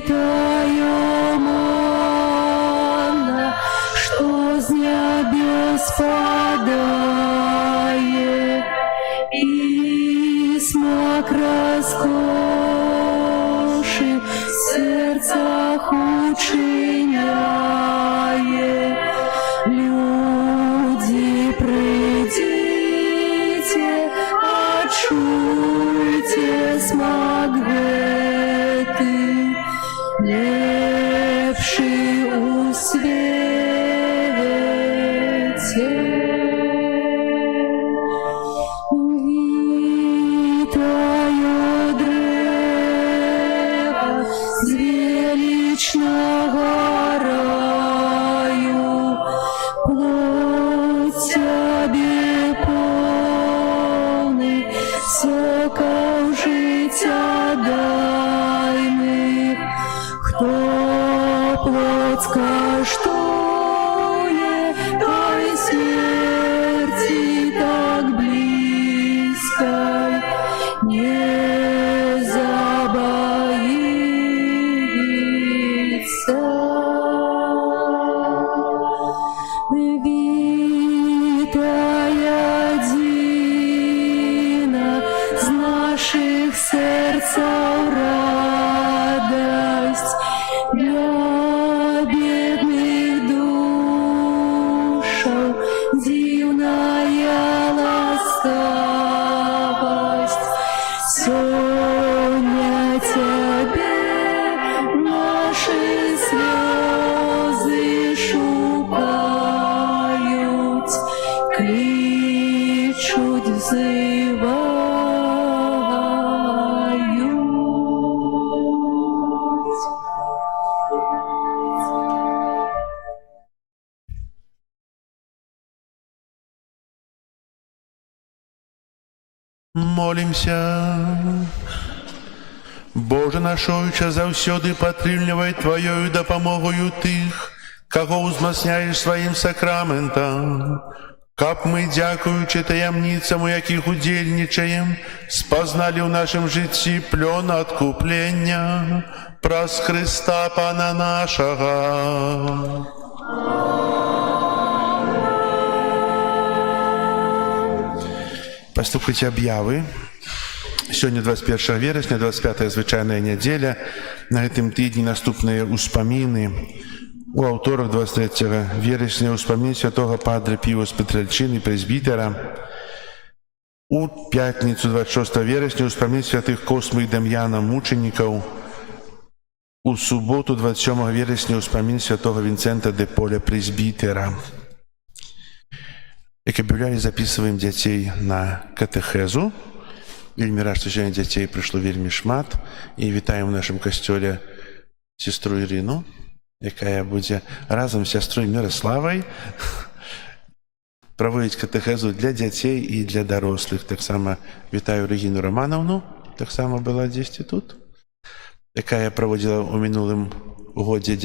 Витаю манна, что с небес падает, и смак роскоши в сердцах учиняет. Люди, придите, очуйте смак гэты, лепший у свете. Витаю древа з величного раю, плоть Тебе полный, соков життя дайных. Кто плоть скоштує, той смерти так близкой не забоится. Витая Дина з наших серцев радость, для бедных душаў дивная ласкавость. Сёння Тебе наши слезы шукают, кличут, взывают. Молимся. Боже наш Отче, заўсёды падтрымлівай Тваёю дапамогою тых, каго ўзмацняеш сваім сакраментам, каб мы, дзякуючы таямніцам, у якіх удзельнічаем, спазналі ў нашым жыцці плён адкуплення праз Хрыста Пана нашага. Паслухайце аб'явы. Сёння 21 верасня, 25 звычайная нядзеля. На гэтым тыдні наступныя ўспаміны. У аўторак 23 верасня ўспамін святога падра Піва з Петральчыны, прэзбітера. У пятніцу 26 верасня ўспамін святых Космы і Дам'яна, мучанікаў. у суботу 27 вересня ўспамін святого Вінцэнта де Поля прэзбітэра. Як аб'яўлялі, записываем дзяцей на катэхезу. Вельмі рад, што сёння дзяцей прыйшло вельмі шмат. І вітаем у нашым касцёле сестру Ірыну, якая будзе разам з сястрой Міраславай праводзіць катэхезу для дзяцей і для дарослых. Таксама вітаю Рэгіну Раманаўну, таксама была дзесьці тут, якая праводзіла ў мінулым годзе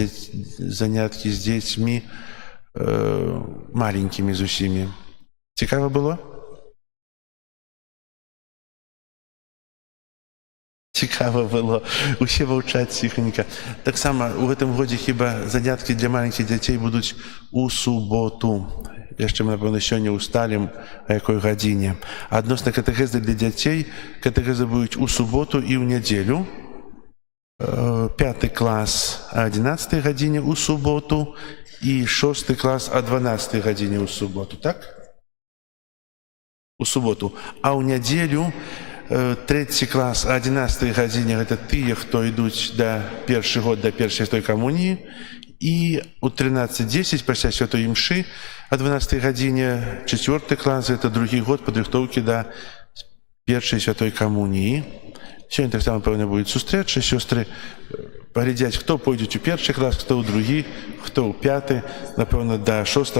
заняткі з дзецьмі маленькімі з усімі. Цікава было? Цікава было. Усе маўчаць ціхенька. Таксама у гэтым годзе хіба заняткі для маленькіх дзяцей будуць у суботу. Яшчэ мы, напэўна, сёння ўсталім, а якой гадзіне. Адносна катэхезы для дзяцей, катэхезы будуць у суботу і ў нядзелю. 5 клас о 11 гадзіне ў суботу і 6 клас о 12 гадзіне ў суботу, так? У суботу. А ў нядзелю 3 клас о 11 гадзіне гэта тыя, хто ідуць да першы год, да першай святой камуніі, і у 13:10 пасля святой імшы о 12 гадзіне 4 клас, гэта другі год падрыхтоўкі да першай святой камуніі. Сёння таксама, пэўна, будуць сустрэчы, сёстры паглядзяць, хто пойдзе ў першы клас, хто ў другі, хто ў 5, напэўна, да 6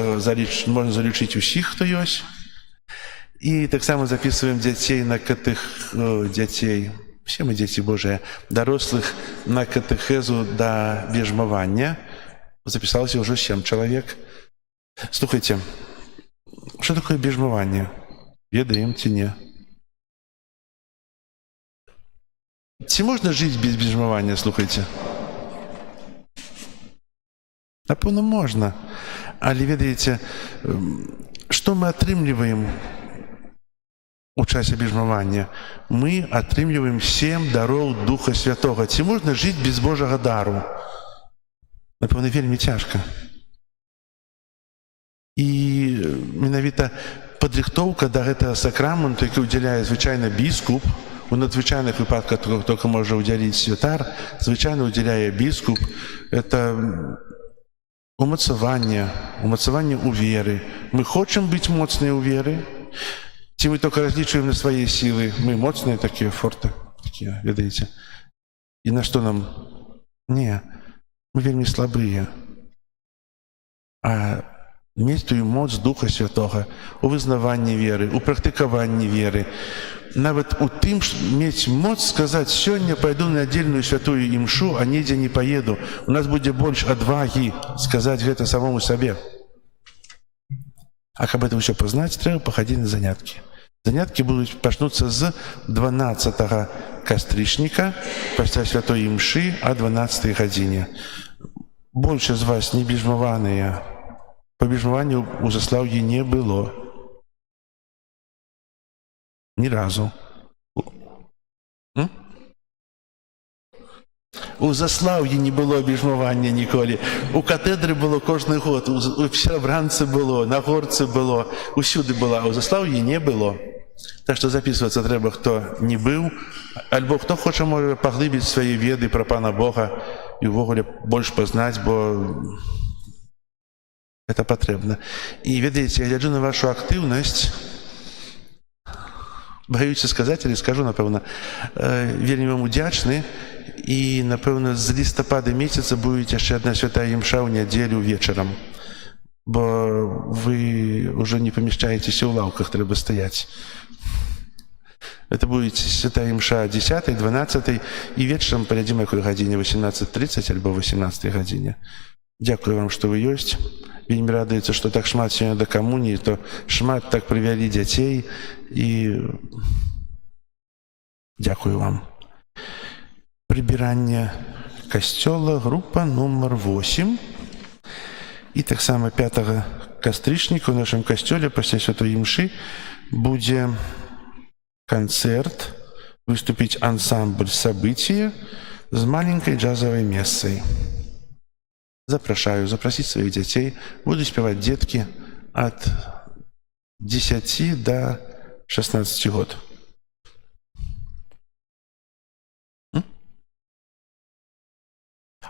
можна залічыць усіх, хто ёсць. І таксама записываем дзяцей на дзяцей, все мы дзеці Божыя, дарослых на катэхезу да бежмавання. Запісалася ўжо 7 чалавек. Слухайце, што такое бежмаванне? Ведаем ці не? Ці можна жыць без бежмавання, слухайце? Напэўна, можна. Але ведаеце, што мы атрымліваем у часе бежмавання? Мы атрымліваем 7 дароў Духа Святога. Ці можна жыць без Божага дару? Напэўна, вельмі цяжка. І менавіта падрыхтоўка да гэтага сакраменту, які ўдзяляе звычайна біскуп, у надзвычайных выпадках толькі можа ўдзяліць святар, звычайна ўдзяляе біскуп, это умацаванне ў веры. Мы хочам быць моцныя ў веры, ці мы толькі разлічваем на свае сілы? Мы моцныя такія, форты, такія, ведаеце. І на што нам? Не, мы вельмі слабыя. А мець тую моц Духа Святога у вызнаванні веры, у практыкаванні веры, нават у тым, мець моц сказаць: сёння пайду на нядзельную святую імшу, а недзе не паеду. У нас будзе больш адвагі сказаць гэта самому сабе. А каб это ўсё пазнаць, трэба пахадзіць на заняткі. Заняткі будуць пачнуцца з 12 кастрычніка пасля святой імшы о 12 гадзіне. Большасць з вас не бежмаваныя. Па бежмаванню у Заслаўі не было. Ні разу. У Заслаўі не было бежмавання ніколі. У катедры было кожны год, у Сябранцы было, на Горцы было, усюды было, а у Заслаўі не было. Так што записывацца трэба, хто не быў, альбо хто хоча, можа паглыбіць свае веды пра Пана Бога і ўвогуле больш пазнаць, бо это патрэбна. І ведаеце, я гляджу на вашу актыўнасць, баюся сказаць, але скажу, напэўна, вельмі вам удзячны, і, напэўна, з лістапада месяца будзе яшчэ адна святая імша ў нядзелю вечарам, бо вы ўжо не памяшчаецеся ў лаўках, трэба стаяць. Это будет святая імша 10, 12 і вечарам паглядзім, якой гадзіне, 18:30 альбо 18 гадзіне. Дзякую вам, што вы ёсць. Вельмі радуецца, што так шмат сёння да камуніі, то шмат так прывялі дзяцей, і дзякую вам. Прыбіранне касцёла, група нумар 8. І таксама 5 кастрычніка ў нашым касцёле пасля святой імшы будзе канцэрт, выступіць ансамбль «Событие» з маленькай джазавай мессай. Запрашаю запрасіць сваіх дзяцей, буду спяваць дзеткі ад 10 до 16 год.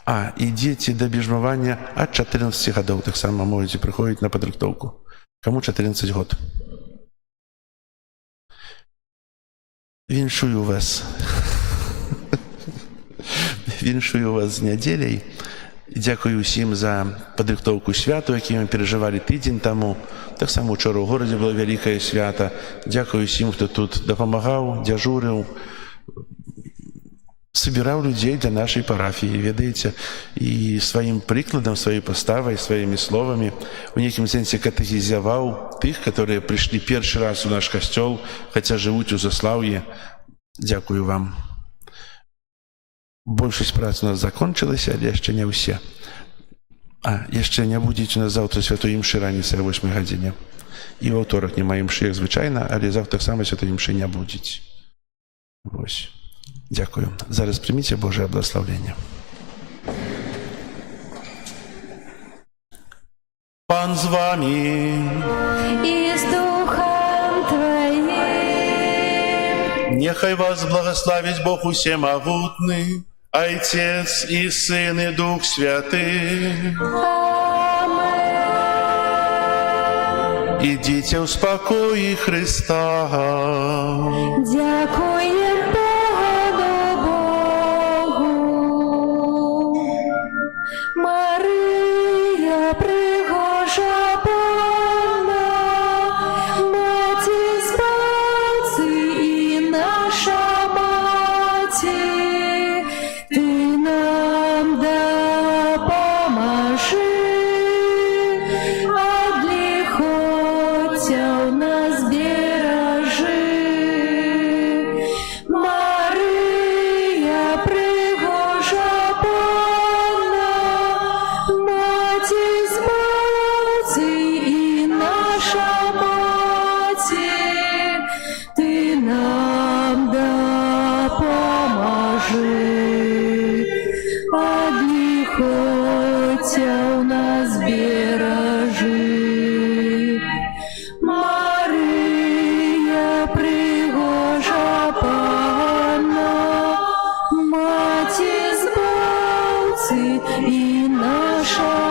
І дзеці да бежмавання ад 14 гадоў таксама можаце прыходзіць на падрыхтоўку. Каму 14 год? Віншую вас. Віншую вас з нядзеляй. Дзякую ўсім за падрыхтоўку святу, які мы перажывалі тыдзень таму. Таксама учора ў горадзе было вялікае свята. Дзякую ўсім, хто тут дапамагаў, дзяжурыў, собираў людзей для нашай парафіі, ведаеце, і сваім прыкладам, сваёй паставай, сваімі словамі у нейкім сэнсе катэгізаваў тых, которые прыйшлі першы раз у наш касцёл, хаця жывуць у Заслаўі. Дзякую вам. Большасць прац у нас закончылася, але яшчэ не ўсе. Яшчэ не будзе у нас заўтра святой імшы раніцай о 8 гадзіне. І ў аўторак няма імшы, як звычайна, але заўтра таксама святой імшы не будзе. Вось. Дякую. Зараз прыміце Божае благословенне. Пан з вами. И с Духом Твоим. Нехай вас благословить Бог усемогутный, Отец и Сын и Дух Святый. Идите в спокое Христа. Дякуем Богу. Мария пригожа Бога, Маті Спаси і наша Маті, Ти нам допоможи, от лихоття у нас бережи. Мария пригожа Бога, Маті Спаси і наша Маті, Ти нам допоможи, от лихоття у нас бережи. Мария пригожа Панна, Маті Збавці і наша